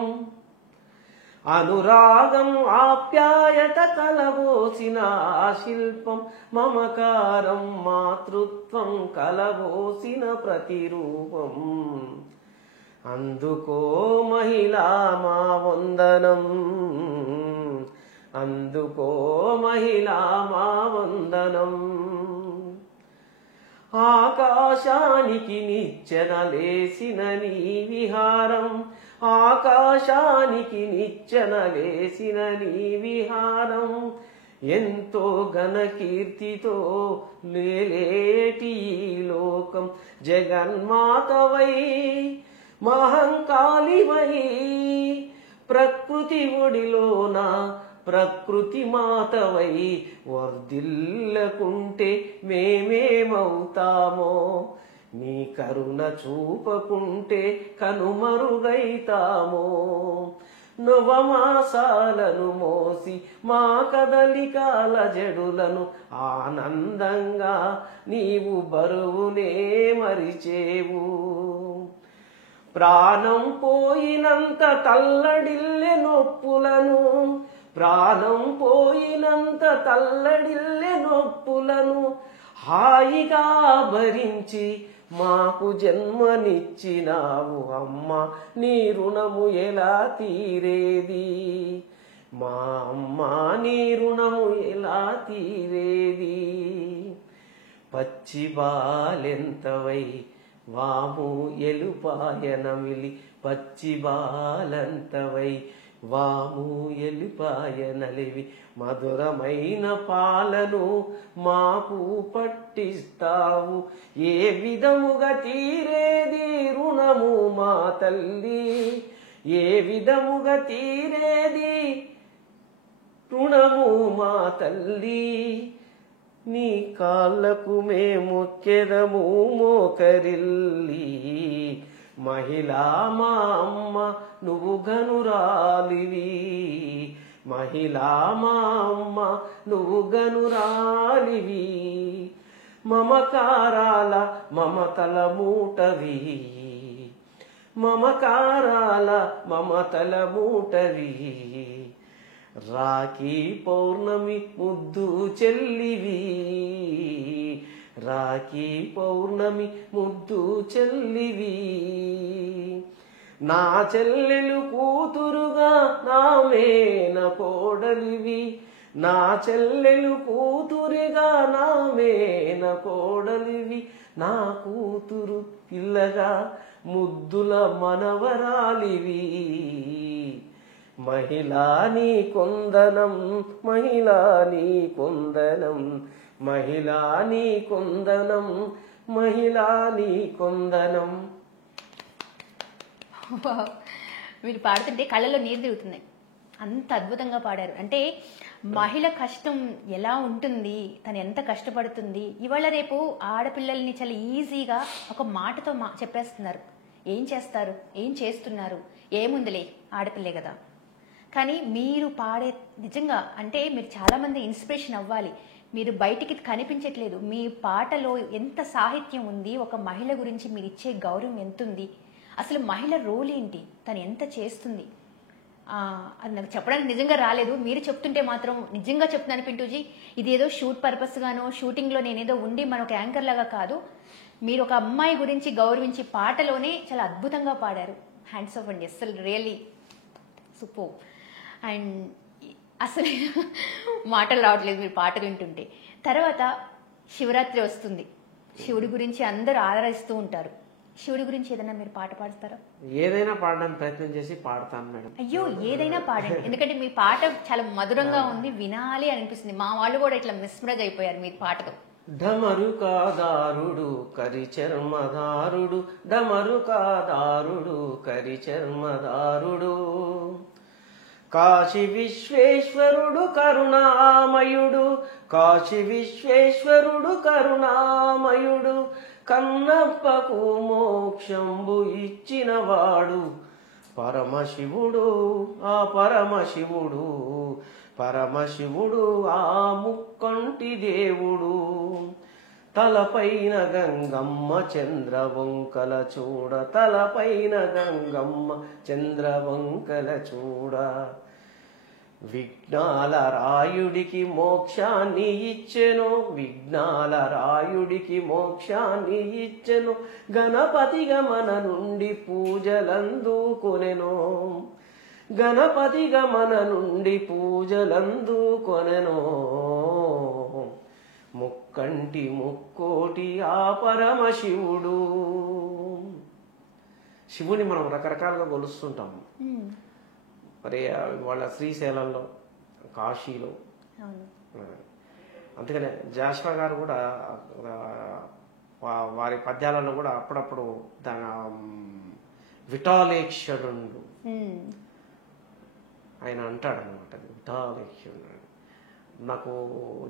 అనురాగం ఆప్యాయత కలబోసిన శిల్పం, మమకారం మాతృత్వం కలబోసిన ప్రతిరూపం, అందుకో మహిళా మా వందనం, అందుకో మహిళా మా వందనం, ఆకాశానికి నిచ్చెన లేసిన నీ విహారం, ఆకాశానికి నిచ్చెన లేసిన నీ విహారం, ఎంతో ఘన కీర్తితో లేలేటి ఈ లోకం, జగన్మాతవై మహంకాళివై ప్రకృతి ఒడిలోన ప్రకృతి మాతవై వర్ధిల్లకుంటే మేమేమవుతామో, నీ కరుణ చూపకుంటే కనుమరుగైతామో, నవమాసాలను మోసి మా కదలికాల జడులను ఆనందంగా నీవు బరువునే మరిచేవు, ప్రాణం పోయినంత తల్లడిల్లె నొప్పులను, ప్రాణం పోయినంత తల్లడిల్లె నొప్పులను హాయిగా భరించి మాకు జన్మనిచ్చినావు అమ్మ, నీ రుణము ఎలా తీరేది? మా అమ్మ నీ రుణము ఎలా తీరేది? పచ్చి బాలెంతవై వాము ఎలుపాయనమిలి, పచ్చి బాలంతవై వాము ఎలుపాయనలివి, మధురమైన పాలను మాకు పట్టిస్తావు, ఏ విధముగా తీరేది రుణము మా తల్లి? ఏ విధముగా తీరేది రుణము మా తల్లి? నీ కాళ్ళకు మేమొక్కెదము మోకరిల్లి, మహిళా మా అమ్మ నువ్వు గనురాలివి, మహిళా మా అమ్మ నువ్వు గనురాలివి, మమకారాల మమతల మూటవి, మమకారాల మమతల మూటవి, రాఖీ పౌర్ణమి ముద్దు చెల్లివి, రాఖీ పౌర్ణమి ముద్దు చెల్లివి, నా చెల్లెలు కూతురుగా నా మేన కోడలివి, నా చెల్లెలు కూతురిగా నా మేన కోడలివి, నా కూతురు పిల్లగా ముద్దుల మనవరాలివి, మహిళా నీ కొందనం, మహిళా నీ కొందనం, మహిళా నీ కొందనం, మహిళా నీ కొందనం. మీరు పాడుతుంటే కళ్ళలో నీరు తిరుగుతున్నాయి, అంత అద్భుతంగా పాడారు. అంటే మహిళ కష్టం ఎలా ఉంటుంది, తను ఎంత కష్టపడుతుంది, ఇవాళ రేపు ఆడపిల్లల్ని చాలా ఈజీగా ఒక మాటతో చెప్పేస్తున్నారు. ఏం చేస్తారు, ఏం చేస్తున్నారు, ఏముందిలే ఆడపిల్లే కదా. కానీ మీరు పాడే నిజంగా అంటే మీరు చాలామంది ఇన్స్పిరేషన్ అవ్వాలి. మీరు బయటికి కనిపించట్లేదు, మీ పాటలో ఎంత సాహిత్యం ఉంది, ఒక మహిళ గురించి మీరు ఇచ్చే గౌరవం ఎంత ఉంది, అసలు మహిళ రోల్ ఏంటి, తను ఎంత చేస్తుంది, అది నాకు చెప్పడానికి నిజంగా రాలేదు. మీరు చెప్తుంటే మాత్రం నిజంగా చెప్తున్నాను పింటూజీ, ఇది ఏదో షూట్ పర్పస్ గానో షూటింగ్లో నేనేదో ఉండి మన ఒక యాంకర్ లాగా కాదు, మీరు ఒక అమ్మాయి గురించి గౌరవించి పాటలోనే చాలా అద్భుతంగా పాడారు. హ్యాండ్స్ ఆఫ్ అండి, అసలు రియల్లీ సూపర్. అండ్ అసలు మాటలు రావట్లేదు మీరు పాటలు వింటుంటే. తర్వాత శివరాత్రి వస్తుంది, శివుడి గురించి అందరూ ఆరాధిస్తూ ఉంటారు. శివుడి గురించి ఏదైనా మీరు పాట పాడతారా? ఏదైనా పాడడానికి ప్రయత్నం చేసి పాడతాను మేడం. అయ్యో ఏదైనా పాడండి, ఎందుకంటే మీ పాట చాలా మధురంగా ఉంది, వినాలి అనిపిస్తుంది. మా వాళ్ళు కూడా ఇట్లా మిస్మరేజ్ అయిపోయారు మీ పాటతో. ఢమరుకాదారుడు కరిచర్మదారుడు, ఢమరుకాదారుడు కరిచర్మదారుడు, కాశీ విశ్వేశ్వరుడు కరుణామయుడు, కాశీ విశ్వేశ్వరుడు కరుణామయుడు, కన్నప్పకు మోక్షంబు ఇచ్చినవాడు పరమశివుడు, ఆ పరమశివుడు, పరమశివుడు ఆ ముక్కంటి దేవుడు, తలపైన గంగమ్మ చంద్రవంకల చూడ, తలపైన గంగమ్మ చంద్రవంకల చూడ, విఘ్నాల రాయుడికి మోక్షాన్ని ఇచ్చెను, విఘ్నాల రాయుడికి మోక్షాన్ని ఇచ్చెను, గణపతిగా మన నుండి పూజలందుకొనెను, గణపతిగా మన నుండి పూజలందుకొనెను, ముక్కంటి ముక్కోటి ఆ పరమశివుడు. శివుని మనం రకరకాలుగా కొలుస్తుంటాము. మరి వాళ్ళ శ్రీశైలంలో, కాశీలో, అందుకనే జాషువా గారు కూడా వారి పద్యాలలో కూడా అప్పుడప్పుడు విఠాలేక్షణుడు ఆయన అంటాడు అనమాట. విఠాలేక్షణుడు నాకు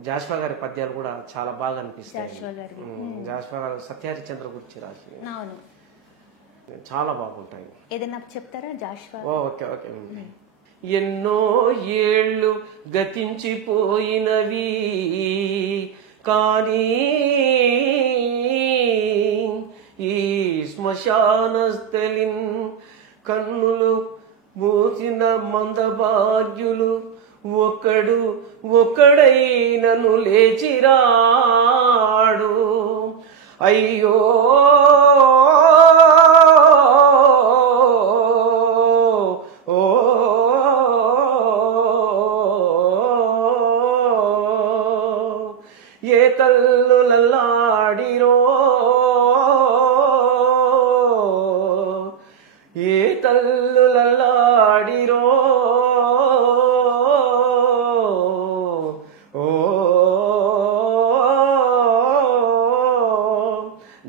జాషువా గారి పద్యాలు కూడా చాలా బాగా అనిపిస్తాయి. జాషువా గారు సత్యహరిచంద్ర గురించి రాసి చాలా బాగుంటాయి. ఏదైనా చెప్తారా జాషువా? Okay okay. ఎన్నో ఏళ్ళు గతించిపోయినవి కానీ ఈ శ్మశానస్థలిన్ కన్నులు మూసిన మందభాగ్యులు ఒక్కడైనను లేచిరాడు, అయ్యో ఓ ఏ తల్లులల్లాడిరో ఏ తల్లులల్లాడిరో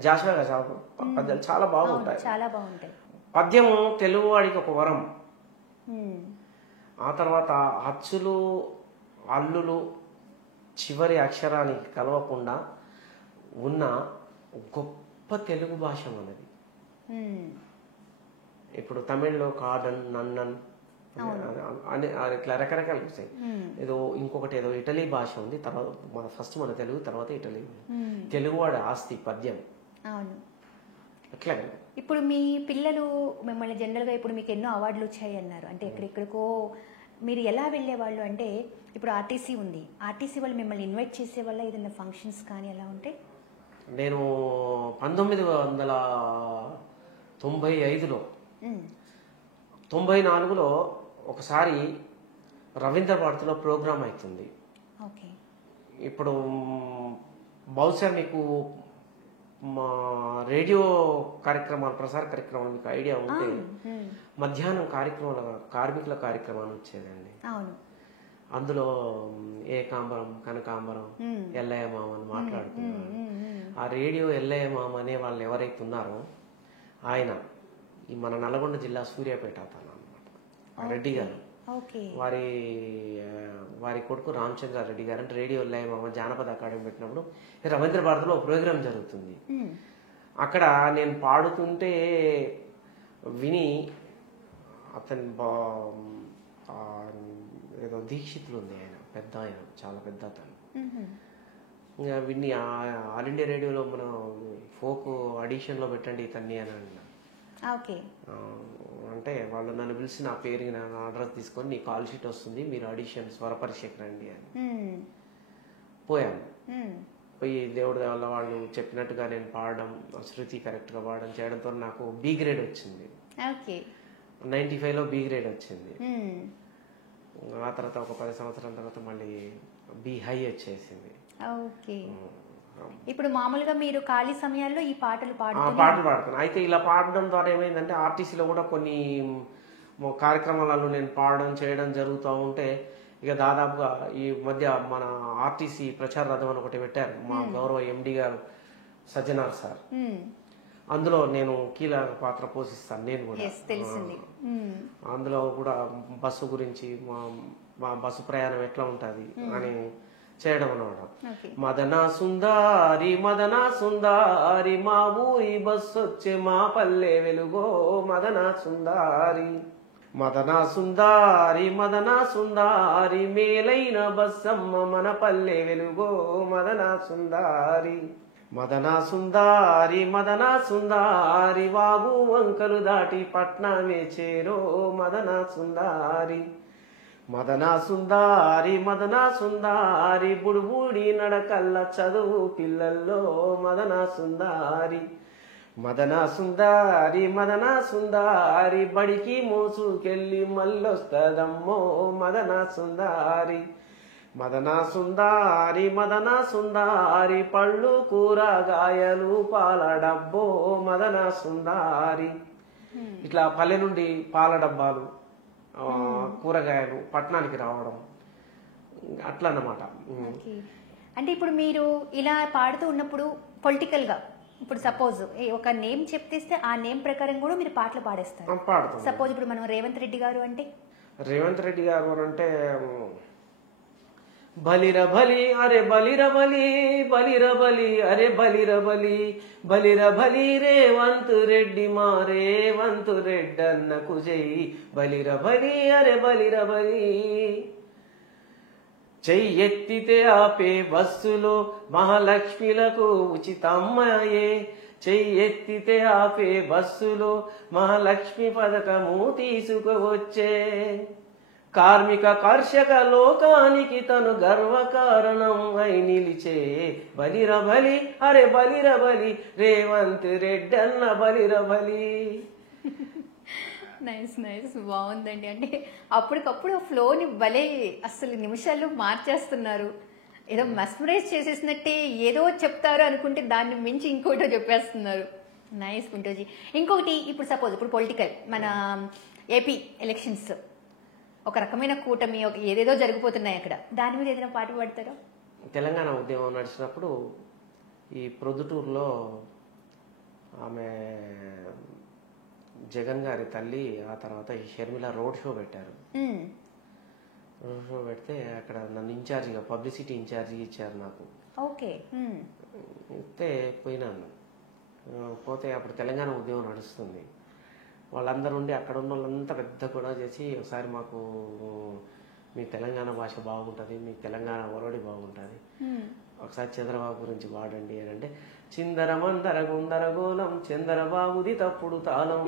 జాషువా గారి పద్యాలు చాలా బాగుంటాయి. చాలా బాగుంటాయి. పద్యం తెలుగు వాడికి ఒక వరం. ఉమ్. ఆ తర్వాత అచ్చులు అల్లులు చివరి అక్షరానికి కలవకుండా ఉన్న గొప్ప తెలుగు భాష మనది. ఉమ్. ఇప్పుడు తమిళ్లో కాడన్ నన్నన్ అని ఇట్లా రకరకాలు వస్తాయి. ఏదో ఇంకొకటి ఏదో ఇటలీ భాష ఉంది, తర్వాత ఫస్ట్ మన తెలుగు, తర్వాత ఇటలీ. తెలుగువాడి ఆస్తి పద్యం. అవును. అట్లా ఇప్పుడు మీ పిల్లలు మిమ్మల్ని జనరల్గా ఇప్పుడు మీకు ఎన్నో అవార్డులు వచ్చాయి అన్నారు, అంటే ఎక్కడెక్కడికో మీరు ఎలా వెళ్ళేవాళ్ళు? అంటే ఇప్పుడు ఆర్టీసీ ఉంది, ఆర్టీసీ వాళ్ళు మిమ్మల్ని ఇన్వైట్ చేసే వల్ల ఏదైనా ఫంక్షన్స్ కానీ ఎలా ఉంటాయి? నేను 1995లో 94లో ఒకసారి రవీంద్ర భారతిలో ప్రోగ్రామ్ అవుతుంది. ఓకే. ఇప్పుడు బహుశా మీకు మా రేడియో కార్యక్రమాలు, ప్రసార కార్యక్రమాలు మీకు ఐడియా ఉంటే మధ్యాహ్నం కార్మికుల కార్యక్రమాలు వచ్చేదండి. అవును. అందులో ఏకాంబరం కనకాంబరం ఎల్లయ్య మామ అని మాట్లాడుతున్నారు. ఆ రేడియో ఎల్లయ్య మామ అనే వాళ్ళు ఎవరైతే ఉన్నారో ఆయన ఈ మన నల్గొండ జిల్లా సూర్యాపేట అతను అన్నమాట, రెడ్డి గారు. వారి కొడుకు రామచంద్ర రెడ్డి గారు అంటే రేడియో ఎల్లయ్య మామ జానపద అకాడమీ పెట్టినప్పుడు రవీంద్ర భారతిలో ప్రోగ్రామ్ జరుగుతుంది. అక్కడ నేను పాడుతుంటే విని అతని ఏదో దీక్షితులు ఉంది, ఆయన పెద్ద, ఆయన చాలా పెద్ద అతను. ఇంకా విన్ని ఆల్ ఇండియా రేడియోలో మనం ఫోక్ ఆడిషన్లో పెట్టండి ఇతన్ని అని అన్నా. అంటే వాళ్ళు నన్ను పిలిచి నా పేరు నా అడ్రస్ తీసుకొని నీ కాల్ షీట్ వస్తుంది, మీరు ఆడిషన్ స్వరపరీక్షకు రండి అని పోయాను. పోయి దేవుడి వల్ల వాళ్ళు చెప్పినట్టుగా నేను పాడడం, శృతి కరెక్ట్గా పాడడం చేయడంతో నాకు బి గ్రేడ్ వచ్చింది. 95లో బి గ్రేడ్ వచ్చింది. ఆ తర్వాత ఒక 10 సంవత్సరాల తర్వాత మళ్ళీ బి హై వచ్చేసింది. ఇప్పుడు మామూలుగా మీరు ఖాళీ సమయాల్లో ఈ పాటలు పాడుతాను. అయితే ఇలా పాడడం ద్వారా ఏమైందంటే ఆర్టీసీలో కూడా కొన్ని కార్యక్రమాలలో నేను పాడడం చేయడం జరుగుతూ ఉంటే ఇక దాదాపుగా ఈ మధ్య మన ఆర్టీసీ ప్రచార రథం అని ఒకటి పెట్టారు మా గౌరవ ఎండి గారు సజ్జనార్ సార్. అందులో నేను కీలక పాత్ర పోషిస్తాను. నేను కూడా అందులో కూడా బస్సు గురించి మా బస్సు ప్రయాణం ఎట్లా ఉంటుంది అని చేయడం అన్నమాట. మదనా సుందారి మదనా సుందారి మా ఊరి బస్సు వచ్చే మా పల్లె వెలుగో మదనా సుందారి మదనా సుందారి మదనా సుందారి మేలైన బస్సమ్మ మన పల్లె వెలుగో మదనా సుందారి మదనా సుందారి మదనా సుందారి వాగు వంకలు దాటి పట్నమే చేరో మదనా సుందారి మదనా సుందారి మదనా సుందారి బుడుబూడి నడకల్ల చదువు పిల్లల్లో మదనా సుందారి మదనా సుందారి మదనా సుందారి బడికి మోసుకెళ్ళి మళ్ళొస్తదమ్మో మదనా సుందారి మదనా సుందారి మదనా సుందారి పళ్ళు కూరగాయలు పాల డబ్బో మదనా సుందారి. ఇట్లా పల్లె నుండి పాల డబ్బాలు కూరగాయలు పట్టణానికి రావడం అట్లా అన్నమాట. అంటే ఇప్పుడు మీరు ఇలా పాడుతూ ఉన్నప్పుడు పొలిటికల్ గా ఇప్పుడు సపోజ్ ఒక నేమ్ చెప్తేస్తే ఆ నేమ్ ప్రకారం కూడా మీరు పాటలు పాడేస్తారు. సపోజ్ ఇప్పుడు మనం రేవంత్ రెడ్డి గారు అంటే బలిర బలి అరే బలిర బలి బలిర బలి అరే బలిర బలి బలిర బలి రేవంత్ రెడ్డి మా రేవంత్ రెడ్డి అన్నకు జై బలిర బలి అరే బలిర బలి చెయ్యెత్తితే ఆపే బస్సులో మహాలక్ష్మిలకు ఉచితమ్మయే చెయ్యెత్తితే ఆపే బస్సులో మహాలక్ష్మి పథకము తీసుకువచ్చే కార్మిక కర్షక లోకానికి తను గర్వకారణం అయి నిలిచే బలిర బలి, అరే బలిర బలి, రేవంత్ రెడ్డి అన్న బలిర బలి. నైస్ నైస్, బాగుందండి. అంటే అప్పటికప్పుడు ఫ్లోని భలే అసలు నిమిషాలు మార్చేస్తున్నారు. ఏదో మస్మరైజ్ చేసేసినట్టే ఏదో చెప్తారు అనుకుంటే దాన్ని మించి ఇంకోటో చెప్పేస్తున్నారు. నైస్ పింటోజీ. ఇంకొకటి, ఇప్పుడు సపోజ్ ఇప్పుడు పొలిటికల్ మన ఏపీ ఎలక్షన్స్, ఒక రకమైన కూటమి, ఒక ఏదేదో జరిగిపోతున్నాయి అక్కడ, దాని మీద ఏదైనా పాట పాడతారా? తెలంగాణ ఉద్యమం నడిచినప్పుడు ఈ ప్రొద్దుటూరులో ఆమె జగన్ గారి తల్లి, ఆ తర్వాత ఈ షర్మిల రోడ్ షో పెట్టారు. రోడ్ షో పెడితే అక్కడ నన్ను ఇన్ఛార్జిగా, పబ్లిసిటీ ఇన్ఛార్జిగా ఇచ్చారు నాకు. ఓకే. ఇస్తే పోయినాను. పోతే అప్పుడు తెలంగాణ ఉద్యమం నడుస్తుంది. వాళ్ళందరూ ఉండి అక్కడ ఉన్న వాళ్ళంతా పెద్ద కూడా చేసి, ఒకసారి మాకు మీ తెలంగాణ భాష బాగుంటుంది, మీ తెలంగాణ ఒరడి బాగుంటుంది, ఒకసారి చంద్రబాబు గురించి వాడండి అని అంటే, చిందర మందర గుందర గోళం చంద్రబాబుది తప్పుడు తాళం,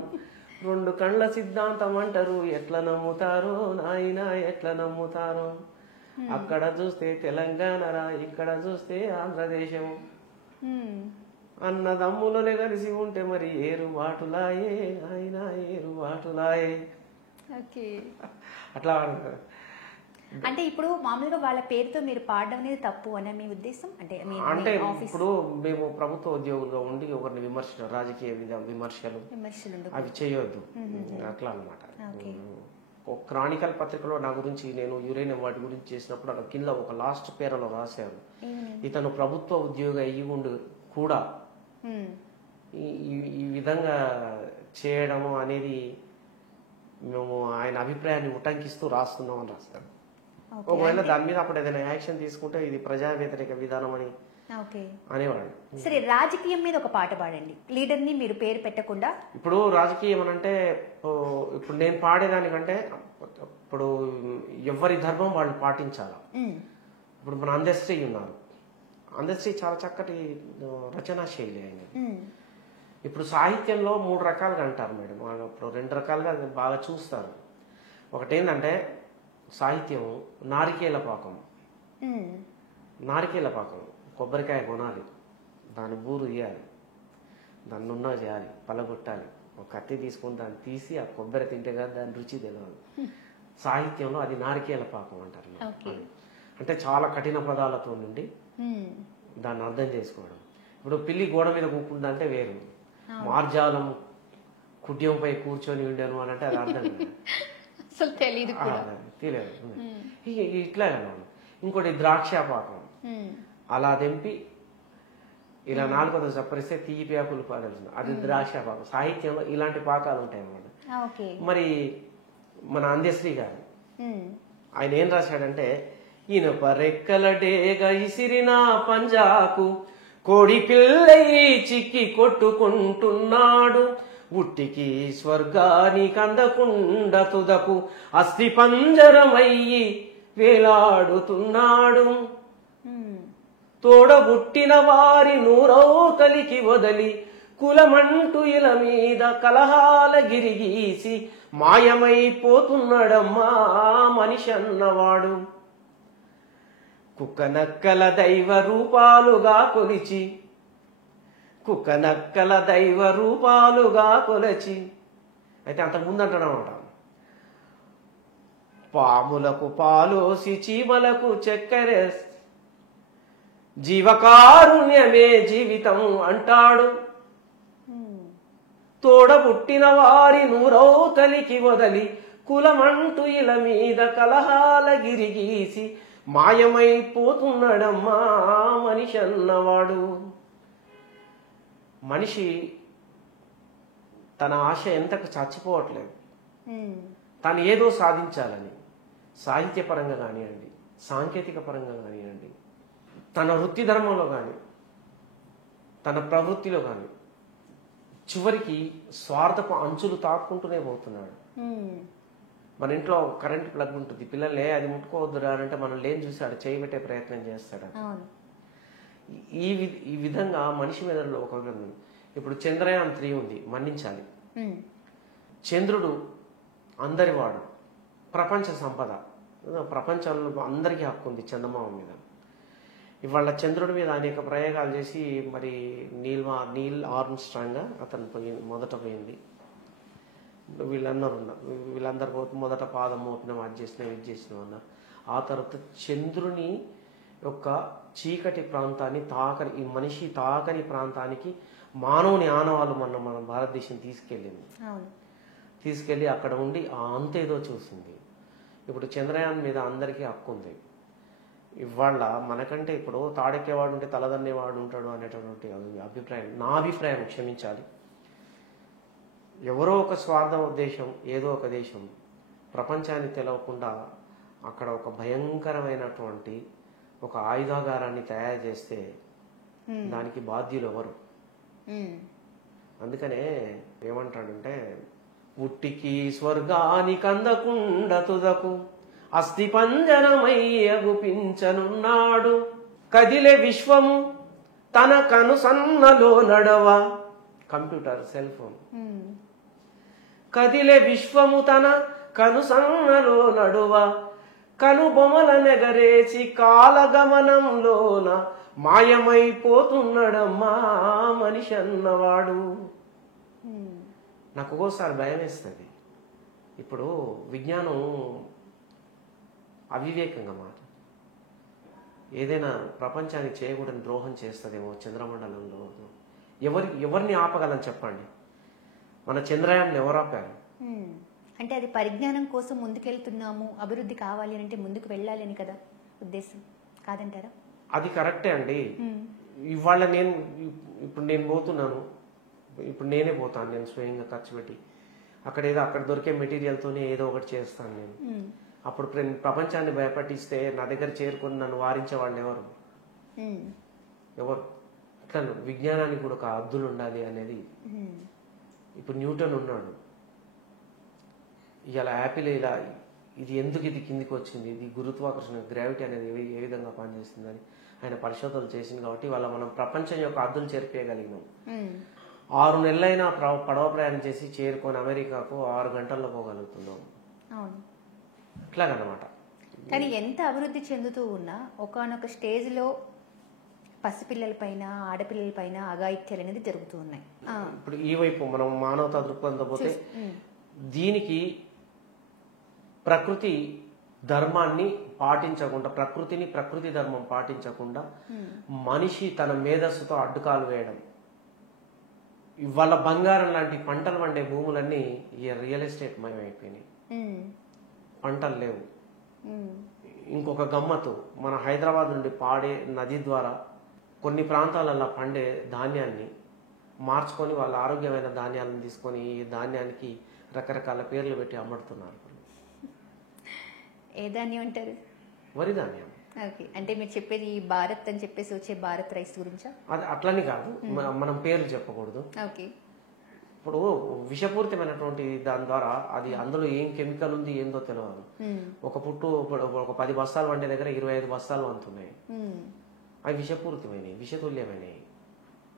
రెండు కళ్ళ సిద్ధాంతం అంటారు ఎట్లా నమ్ముతారో నాయనా ఎట్లా నమ్ముతారో, అక్కడ చూస్తే తెలంగాణ రా, ఇక్కడ చూస్తే ఆంధ్రదేశం, అన్నదమ్ములనే కలిసి ఉంటే మరి ఏరు వాటులాయే ఆయన ఏరు వాటులాయే. అట్లా అంటే ఇప్పుడు మామూలుగా వాళ్ళ పేరుతో మీరు పాడడం అనేది తప్పు అనే మీ ఉద్దేశం? అంటే ఇప్పుడు మేము ప్రభుత్వ ఉద్యోగులుగా ఉండి ఒకరిని రాజకీయ విమర్శలు అవి చేయొద్దు, అట్లా అన్నమాట. క్రానికల్ పత్రికలో నా గురించి, నేను యురేనియం వాటి గురించి చేసినప్పుడు అక్కడ కింద ఒక లాస్ట్ పేరలో రాశారు, ఇతను ప్రభుత్వ ఉద్యోగి అయ్యి ఉండి కూడా ఈ విధంగా చేయడము అనేది మేము ఆయన అభిప్రాయాన్ని ఉటంకిస్తూ రాస్తున్నాం అని రాస్తారు. ఒకవేళ దాని మీద అప్పుడు ఏదైనా యాక్షన్ తీసుకుంటే ఇది ప్రజా వ్యతిరేక విధానం అని అనేవాడు. సరే, రాజకీయం మీద ఒక పాట పాడండి, లీడర్ ని మీరు పేరు పెట్టకుండా. ఇప్పుడు రాజకీయం అంటే ఇప్పుడు నేను పాడేదానికంటే ఇప్పుడు ఎవరి ధర్మం వాళ్ళు పాటించాలి. ఇప్పుడు మన అందశ్రీ ఉన్నారు, అందశ్రీ చాలా చక్కటి రచనా శైలి ఆయన. ఇప్పుడు సాహిత్యంలో 3 రకాలుగా అంటారు మేడం, ఇప్పుడు 2 రకాలుగా బాగా చూస్తారు. ఒకటేంటంటే సాహిత్యం నారికేల పాకం. నారికేల పాకం, కొబ్బరికాయ కొనాలి, దాని బూరు తీయాలి, దాన్ని నున్న చేయాలి, పలగొట్టాలి, ఒక కత్తి తీసుకొని దాన్ని తీసి ఆ కొబ్బరి తింటే కానీ దాని రుచి తెలియదు. సాహిత్యంలో అది నారికేల పాకం అంటారు. అంటే చాలా కఠిన పదాలతో నుండి దాన్ని అర్థం చేసుకోవడం. ఇప్పుడు పిల్లి గోడ మీద కూకుందంటే వేరు, మార్జాలం కుడ్యంపై కూర్చొని ఉండను అని అంటే అది అర్థం తెలియదు. ఇట్లా ఇంకోటి ద్రాక్ష పాకం, అలా తెంపి ఇలా 4వ చప్పరిస్తే తీపి ఆకులు పాదాల్సింది, అది ద్రాక్ష పాకం. సాహిత్యంలో ఇలాంటి పాకాలు ఉంటాయి అన్నమాట. మరి మన అందశ్రీ గారు ఆయన ఏం రాశాడంటే, ఇనప రెక్కల డేగ ఇసిరిన పంజాకు కోడి పిల్లయి చిక్కి కొట్టుకుంటున్నాడు, ఉట్టికి స్వర్గానికి అందకుండా తుదకు అస్థి పంజరమయ్యి వేలాడుతున్నాడు, తోడబుట్టిన వారి నూరవతలికి వదలి కులమంటూ ఇల మీద కలహాల గిరిగీసి మాయమైపోతున్నాడమ్మా మనిషి అన్నవాడు, కుక్కనక్కల దైవ రూపాలుగా కొలిచి, కుక్కనక్కల దైవ రూపాలుగా కొలచి. అయితే అంతకుముందు అంటున్నామాట, పాములకు పాలోసి చీమలకు చక్కెర జీవకారుణ్యమే జీవితం అంటాడు, తోడబుట్టిన వారి నూరవతలికి వదలి కులమంటూ ఇల మీద కలహాల గిరిగీసి మాయమైపోతున్నాడమ్మా మనిషి అన్నవాడు. మనిషి తన ఆశ ఎంతకు చచ్చిపోవట్లేదు, తను ఏదో సాధించాలని, సాహిత్యపరంగా కానివ్వండి, సాంకేతిక పరంగా కానివ్వండి, తన వృత్తి ధర్మంలో కానీ, తన ప్రవృత్తిలో కానీ, చివరికి స్వార్థపు అంచులు తాక్కుంటూనే పోతున్నాడు. మన ఇంట్లో కరెంట్ ప్లగ్ ఉంటుంది, పిల్లలే అది ముట్టుకోవద్దురా అంటే మనం లేని చూసి ఆడు చేయబెట్టే ప్రయత్నం చేస్తాడు. ఈ విధంగా మనిషి మీద ఒక, ఇప్పుడు చంద్రయాన్ 3 ఉంది, మన్నించాలి. చంద్రుడు అందరివాడు, ప్రపంచ సంపద, ప్రపంచంలో అందరికీ హక్కు ఉంది చందమామ మీద. ఇవాళ చంద్రుడి మీద అనేక ప్రయోగాలు చేసి మరి నీల్ ఆర్మ్స్ట్రాంగ్ అతను మొదట పోయింది. వీళ్ళందరూ మొదట పాదం మోపినాం, అది చేసినాం, ఇది చేసినాం అన్నారు. ఆ తర్వాత చంద్రుని యొక్క చీకటి ప్రాంతాన్ని ఈ మనిషి తాకని ప్రాంతానికి మానవుని ఆనవాళ్ళు మన భారతదేశం తీసుకెళ్ళి అక్కడ ఉండి అంతేదో చూసింది. ఇప్పుడు చంద్రయాన్ మీద అందరికీ హక్కు ఉంది. ఇవాళ మనకంటే ఇప్పుడు తాడెక్కేవాడు ఉంటే తలదన్నేవాడు ఉంటాడు అనేటటువంటి అభిప్రాయం, నా అభిప్రాయం, క్షమించాలి. ఎవరో ఒక స్వార్థ ఉద్దేశం, ఏదో ఒక దేశం ప్రపంచాన్ని తెలవకుండా అక్కడ ఒక భయంకరమైనటువంటి ఒక ఆయుధాగారాన్ని తయారు చేస్తే దానికి బాధ్యులు ఎవరు? అందుకనే ఏమంటాడంటే, ఉట్టికి స్వర్గానికి అందకుండా తుదకు అస్థి పంజరమయ్యగుపించనున్నాడు, కదిలే విశ్వము తన కనుసన్నలో నడవ. Computer, cell phone. కదిలే విశ్వము తన కనుసన్నలో నడువ, కనుబొమల నెగరేసి కాలగమనంలోన మాయమైపోతున్నాడమ్మా మనిషి అన్నవాడు. నాకు ఒక్కోసారి భయం వేస్తుంది. ఇప్పుడు విజ్ఞానం అవివేకంగా మాట ఏదైనా ప్రపంచానికి చేయకూడని ద్రోహం చేస్తుందేమో చంద్రమండలంలో. ఎవరిని ఆపగలం చెప్పండి? మన చంద్రయాన్ని ఎవరు ఆపారు? అంటే అది పరిజ్ఞానం కోసం ముందుకెళ్తున్నాము, అభివృద్ధి కావాలి అంటే ముందుకు వెళ్ళాలి అని కదా ఉద్దేశం, కాదంటారా? అది కరెక్టే అండి. ఇవాళ ఇప్పుడు నేను పోతున్నాను, ఇప్పుడు నేనే పోతాను, నేను స్వయంగా ఖర్చు పెట్టి అక్కడ దొరికే మెటీరియల్తోనే ఏదో ఒకటి చేస్తాను నేను. అప్పుడు ప్రపంచాన్ని భయపట్టిస్తే నా దగ్గర చేరుకొని నన్ను వారించే వాళ్ళు ఎవరు? ఇట్లా విజ్ఞానానికి కూడా ఒక హద్దులు ఉండాలి అనేది. ఇప్పుడు న్యూటన్ ఉన్నాడు, ఇలా యాపిల్ ఇలా ఇది ఎందుకు ఇది కిందికి వచ్చింది, ఇది గురుత్వాకర్షణ గ్రావిటీ అనేది ఏ విధంగా పనిచేస్తుందని ఆయన పరిశోధనలు చేసింది. కాబట్టి వాళ్ళ మనం ప్రపంచం యొక్క హద్దులు చేరిపేయగలిగినాం. 6 నెలలైనా పడవ ప్రయాణం చేసి చేరుకొని అమెరికాకు 6 గంటల్లో పోగలుగుతున్నాం. ఇట్లాగనమాట. కానీ ఎంత అభివృద్ధి చెందుతూ ఉన్నా ఒకానొక స్టేజ్లో పసిపిల్లల పైన, ఆడపిల్లల పైన అఘాయిత్యాలు అనేది జరుగుతూ ఉన్నాయి. ఇప్పుడు ఈ వైపు మనం మానవతా దృక్పథంతో పోతే దీనికి ప్రకృతి ధర్మాన్ని పాటించకుండా, ప్రకృతి ధర్మం పాటించకుండా మనిషి తన మేధస్సుతో అడ్డుకాలు వేయడం. ఇవాళ బంగారం లాంటి పంటలు పండే భూములన్నీ రియల్ ఎస్టేట్ మయమైపోయినాయి, పంటలు లేవు. ఇంకొక గమ్మత్తు, మన హైదరాబాద్ నుండి పాడే నది ద్వారా కొన్ని ప్రాంతాలలో పండే ధాన్యాన్ని మార్చుకొని వాళ్ళ ఆరోగ్యమైన ధాన్యాలను తీసుకొని ఈ ధాన్యానికి రకరకాల పేర్లు పెట్టి అమ్ముతున్నారు. ఏ ధాన్యం అంటారు? వరి ధాన్యం. ఓకే, అంటే మీరు చెప్పేది భారత్ అని చెప్పేసి వచ్చే భారత్ రైస్ గురించా? అది అట్లని కాదు, మనం పేర్లు చెప్పకూడదు. ఓకే. ఇప్పుడు విషపూరితమైనటువంటి దాని ద్వారా అది అందులో ఏం కెమికల్ ఉంది ఏందో తెలియదు. ఒక 10 బస్తాలు వండే దగ్గర 25 బస్తాలు వంతున్నాయి. అవి విషపూరితమైనవి, విషతుల్యమైనవి.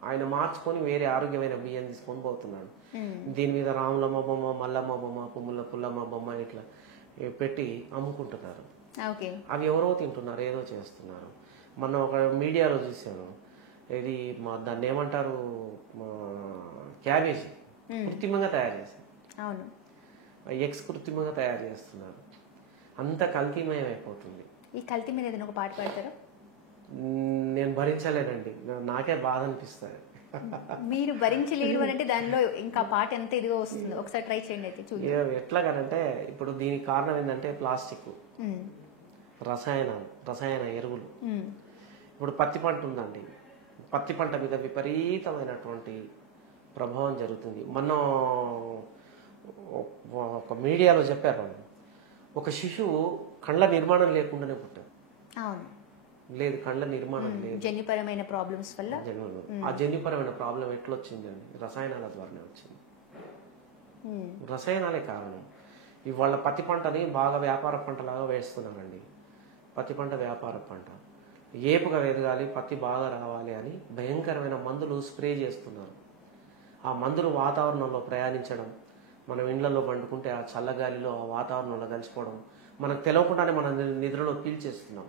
ఆయన మార్చుకొని వేరే ఆరోగ్యమైన బియ్యం తీసుకొని పోతున్నాడు. దీని మీద రాములమ్మ బొమ్మ, మల్లమ్మ బొమ్మ, పుల్లమ్మ బొమ్మ ఇట్లా పెట్టి అమ్ముకుంటున్నారు. అవి ఎవరో తింటున్నారు, ఏదో చేస్తున్నారు. మొన్న ఒక మీడియాలో చూశాను, ఇది దాన్ని ఏమంటారు, క్యాబేజీ కృత్రిమంగా తయారు చేశారు, ఎగ్స్ కృత్రిమంగా తయారు చేస్తున్నారు. అంత కల్తీమయం అయిపోతుంది. ఈ కల్తీ మీద ఏదైనా ఒక పాట పాడతారా? నేను భరించలేనండి, నాకే బాధ అనిపిస్తుంది. మీరు భరించలేరు అంటే దానిలో ఇంకా పాట ఎంత ఇదిగా వస్తుందో ఒకసారి ట్రై చేయండి. అయితే చూద్దాం. ఎట్లాగనంటే ఇప్పుడు దీనికి కారణం ఏంటంటే ప్లాస్టిక్, రసాయన ఎరువులు. ఇప్పుడు పత్తి పంట ఉందండి, పత్తి పంట మీద విపరీతమైనటువంటి ప్రభావం జరుగుతుంది. మొన్న ఒక మీడియాలో చెప్పారు, ఒక శిశువు కళ్ళ నిర్మాణం లేకుండానే పుట్టారు. లేదు, కళ్ళ నిర్మాణం లేదు, జన్యుపరమైన ప్రాబ్లమ్స్ వల్ల. ఆ జన్యుపరమైన ప్రాబ్లం ఎట్లొచ్చిందండి? రసాయనాల ద్వారానే వచ్చింది. రసాయనాలే కారణం. ఇవాళ పత్తి పంటని బాగా వ్యాపార పంటలాగా వేస్తున్నారండి. పత్తి పంట వ్యాపార పంట, ఏపుగా ఎదగాలి, పత్తి బాగా రావాలి అని భయంకరమైన మందులు స్ప్రే చేస్తున్నారు. ఆ మందులు వాతావరణంలో ప్రయాణించడం, మనం ఇండ్లలో పండుకుంటే ఆ చల్లగాలిలో ఆ వాతావరణంలో కలిసిపోవడం మనకు తెలియకుండానే మన నిద్రలో పీల్చేస్తున్నాం.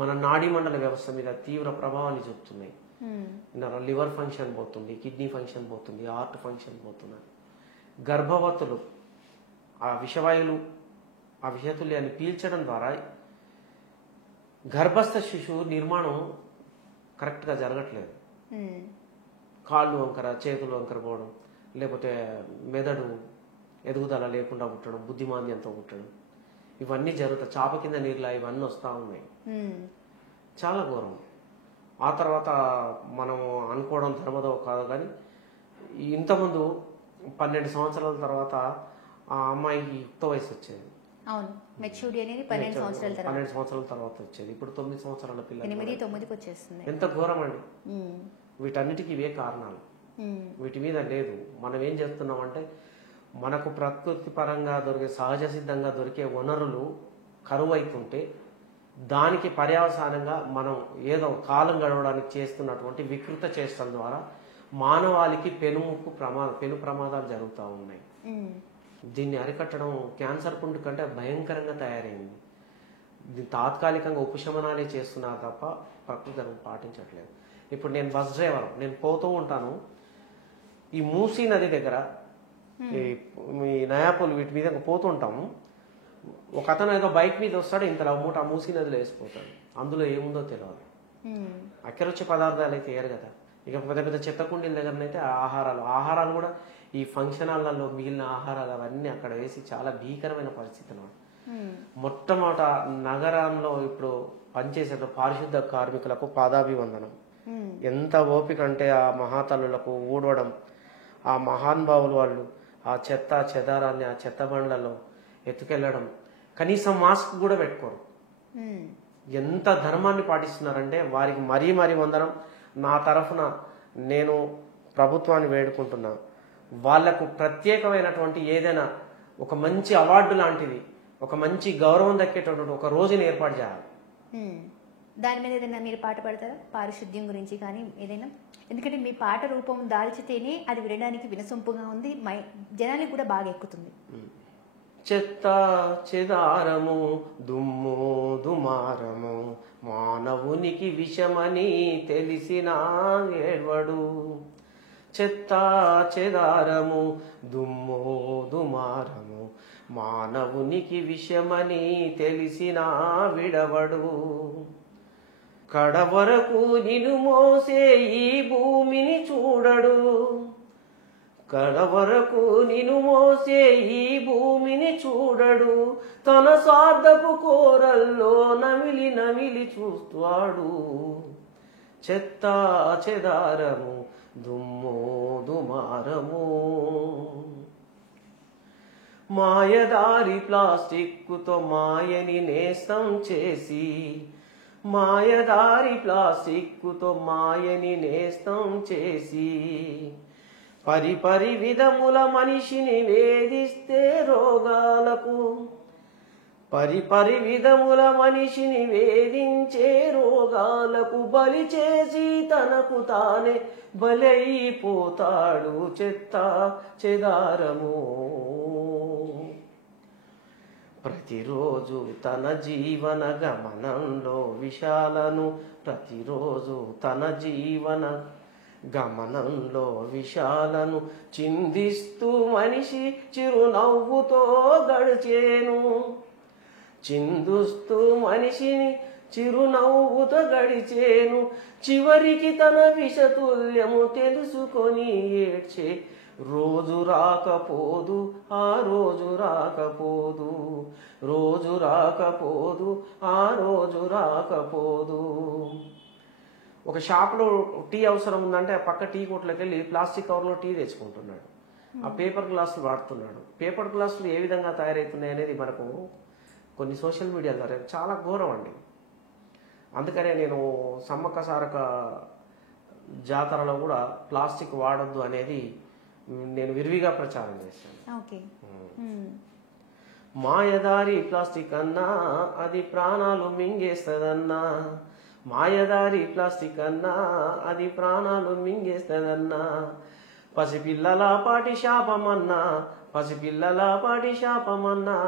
మన నాడీ మండల వ్యవస్థ మీద తీవ్ర ప్రభావాన్ని చూపుతున్నాయి. లివర్ ఫంక్షన్ పోతుంది, కిడ్నీ ఫంక్షన్ పోతుంది, హార్ట్ ఫంక్షన్ పోతున్నది. గర్భవతులు ఆ విషవాయువులు ఆ విషతుల్యాన్ని పీల్చడం ద్వారా గర్భస్థ శిశువు నిర్మాణం కరెక్ట్గా జరగట్లేదు. కాళ్ళు వంకర, చేతులు వంకర పోవడం, లేకపోతే మెదడు ఎదుగుదల లేకుండా పుట్టడం, బుద్ధిమాంద్యంతో పుట్టడం, ఇవన్నీ జరుగుతాయి. చాప కింద నీళ్ళ ఇవన్నీ వస్తూ ఉన్నాయి. చాలా ఘోరం. ఆ తర్వాత మనం అనుకోవడం ధర్మదో కాదు, కానీ ఇంతకుముందు 12 సంవత్సరాల తర్వాత ఆ అమ్మాయికి యుక్త వయసు వచ్చేది. అవును, మెచ్యూరిటీ అనేది 12 సంవత్సరాల తర్వాత వచ్చేది. ఇప్పుడు 9 సంవత్సరాల పిల్లలు 8-9కి వచ్చేస్తుంది. ఎంత ఘోరం అండి. వీటన్నిటికీ ఇవే కారణాలు. వీటి మీద లేదు. మనం ఏం చేస్తున్నామంటే మనకు ప్రకృతి పరంగా దొరికే సహజ సిద్ధంగా దొరికే వనరులు కరువు అవుతుంటే దానికి పర్యవసానంగా మనం ఏదో కాలం గడవడానికి చేస్తున్నటువంటి వికృత చేష్టల ద్వారా మానవాళికి పెను ప్రమాదాలు జరుగుతూ ఉన్నాయి. దీన్ని అరికట్టడం క్యాన్సర్ పుండు కంటే భయంకరంగా తయారైంది. దీన్ని తాత్కాలికంగా ఉపశమనాలే చేస్తున్నారు తప్ప ప్రకృతి ధర్మం పాటించట్లేదు. ఇప్పుడు నేను బస్ డ్రైవర్, నేను పోతూ ఉంటాను. ఈ మూసీ నది దగ్గర మీ నయాపూల్ వీటి మీద పోతూ ఉంటాము. ఒక అతను ఏదో బైక్ మీద వస్తాడు, ఇంతలో మూట మూసీ నదిలో వేసిపోతాడు. అందులో ఏముందో తెలియదు. అక్కరొచ్చే పదార్థాలు అయితే వేయరు కదా. ఇక పెద్ద పెద్ద చెత్త కుండీల దగ్గరనైతే ఆహారాలు కూడా ఈ ఫంక్షన్ హాల్లలో మిగిలిన ఆహారాలు అవన్నీ అక్కడ వేసి చాలా భీకరమైన పరిస్థితులు. మొట్టమొదట నగరంలో ఇప్పుడు పనిచేసే పారిశుద్ధ కార్మికులకు పాదాభివందనం. ఎంత ఓపిక అంటే ఆ మహాతల్లులకు ఊడవడం, ఆ మహానుభావులు వాళ్ళు ఆ చెత్త చెదారాన్ని ఆ చెత్త బండ్లలో ఎత్తుకెళ్లడం, కనీసం మాస్క్ కూడా పెట్టుకోరు. ఎంత ధర్మాన్ని పాటిస్తున్నారంటే వారికి మరీ వందనం. నా తరఫున నేను ప్రభుత్వాన్ని వేడుకుంటున్నా, వాళ్లకు ప్రత్యేకమైనటువంటి ఏదైనా ఒక మంచి అవార్డు లాంటిది, ఒక మంచి గౌరవం దక్కేటటువంటి ఒక రోజుని ఏర్పాటు చేయాలి. దాని మీద ఏదైనా మీరు పాట పాడతారా, పారిశుద్ధ్యం గురించి కానీ ఏదైనా? ఎందుకంటే మీ పాట రూపం దాల్చితేనే అది వినడానికి వినసొంపుగా ఉంది, జనానికి కూడా బాగా ఎక్కుతుంది. చెత్త చెదారము దుమ్ము దుమారము మానవునికి విషమని తెలిసిన ఏడ్వడు. చెత్త చెదారము దుమ్ము దుమారము మానవునికి విషమని తెలిసిన విడవడు. కడవరకు నిన్ను మోసే ఈ భూమిని చూడడు. కడవరకు నిన్ను మోసే ఈ భూమిని చూడడు. తన స్వార్థపు కోరల్లో నమిలి చూస్తాడు. చెత్త చెదారము దుమ్ము దుమారము. మాయదారి ప్లాస్టిక్కుతో మాయని నేస్తం చేసి, మాయదారి ప్లాస్టిక్కుతో మాయని నేస్తం చేసి, పరిపరి విధముల మనిషిని వేధిస్తే రోగాలకు, పరిపరి విధముల మనిషిని వేధించే రోగాలకు బలి చేసి తనకు తానే బలైపోతాడు. చెత్త చెదారము. ప్రతిరోజు తన జీవన గమనంలో విషాలను, ప్రతిరోజు తన జీవన గమనంలో విషాలను చిందిస్తూ మనిషి చిరునవ్వుతో గడిచేను. చిందుస్తూ మనిషిని చిరునవ్వుతో గడిచేను. చివరికి తన విషతుల్యము తెలుసుకొని ఏడ్చే రోజు రాకపోదు, ఆ రోజు రాకపోదు, రోజు రాకపోదు, ఆ రోజు రాకపోదు. ఒక షాప్లో టీ అవసరం ఉందంటే ఆ పక్క టీ కొట్లోకి వెళ్ళి ప్లాస్టిక్ కవర్లో టీ తెచ్చుకుంటున్నాడు. ఆ పేపర్ గ్లాసులు వాడుతున్నాడు. పేపర్ గ్లాసులు ఏ విధంగా తయారవుతున్నాయి అనేది మనకు కొన్ని సోషల్ మీడియా ద్వారా చాలా ఘోరం అండి. అందుకనే నేను సమ్మక్క సారక జాతరలో కూడా ప్లాస్టిక్ వాడొద్దు అనేది నేను విరివిగా ప్రచారం చేశాను. మాయదారి ప్లాస్టిక్ అన్నా అది ప్రాణాలు మింగేస్తదన్నా, మాయదారి ప్లాస్టిక్ అన్నా అది ప్రాణాలు మింగేస్తదన్నా, పసిపిల్లల పాటి శాపమన్నా పసిపిల్లల పాటి శాపమన్నా,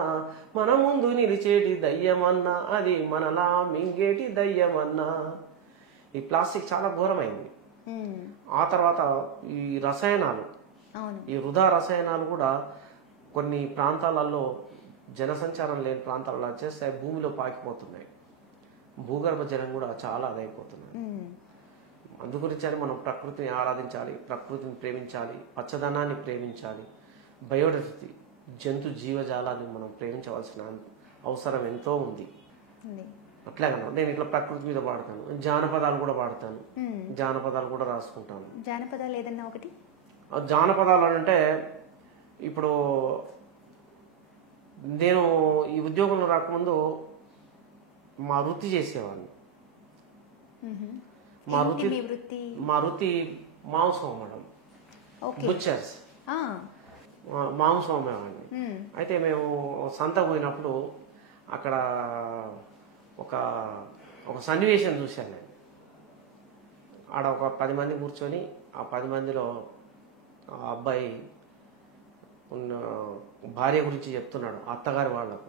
మన ముందు నిలిచేటి దయ్యమన్నా, అది మనలా మింగేటి దయ్యమన్నా. ఈ ప్లాస్టిక్ చాలా ఘోరమైంది. ఆ తర్వాత ఈ రసాయనాలు, ఈ వృధా రసాయనాలు కూడా కొన్ని ప్రాంతాలలో, జనసంచారం లేని ప్రాంతాలలో వచ్చేస్తే భూమిలో పాకిపోతున్నాయి. భూగర్భ జలం కూడా చాలా అదైపోతున్నాయి. అందుగురించని మనం ప్రకృతిని ఆరాధించాలి, ప్రకృతిని ప్రేమించాలి, పచ్చదనాన్ని ప్రేమించాలి, బయోడైవర్సిటీ జంతు జీవజాలాన్ని మనం ప్రేమించవలసిన అవసరం ఎంతో ఉంది. అట్లాగన్నా నేను ఇట్లా ప్రకృతి మీద పాడతాను, జానపదాలు కూడా పాడతాను, జానపదాలు కూడా రాసుకుంటాను. జానపదాలు ఏదన్నా ఒకటి? జానపదాలు అంటే ఇప్పుడు నేను ఈ ఉద్యోగంలో రాకముందు మా వృత్తి చేసేవాడిని. మా వృత్తి మాంసం అమ్మడం, బుచ్చర్స్, మాంసం అమ్మేవాడిని. అయితే మేము సంత పోయినప్పుడు అక్కడ ఒక సన్నివేశం చూశాను నేను. ఆడ ఒక 10 మంది కూర్చొని, ఆ 10 మందిలో ఆ అబ్బాయి భార్య గురించి చెప్తున్నాడు అత్తగారి వాళ్ళకు.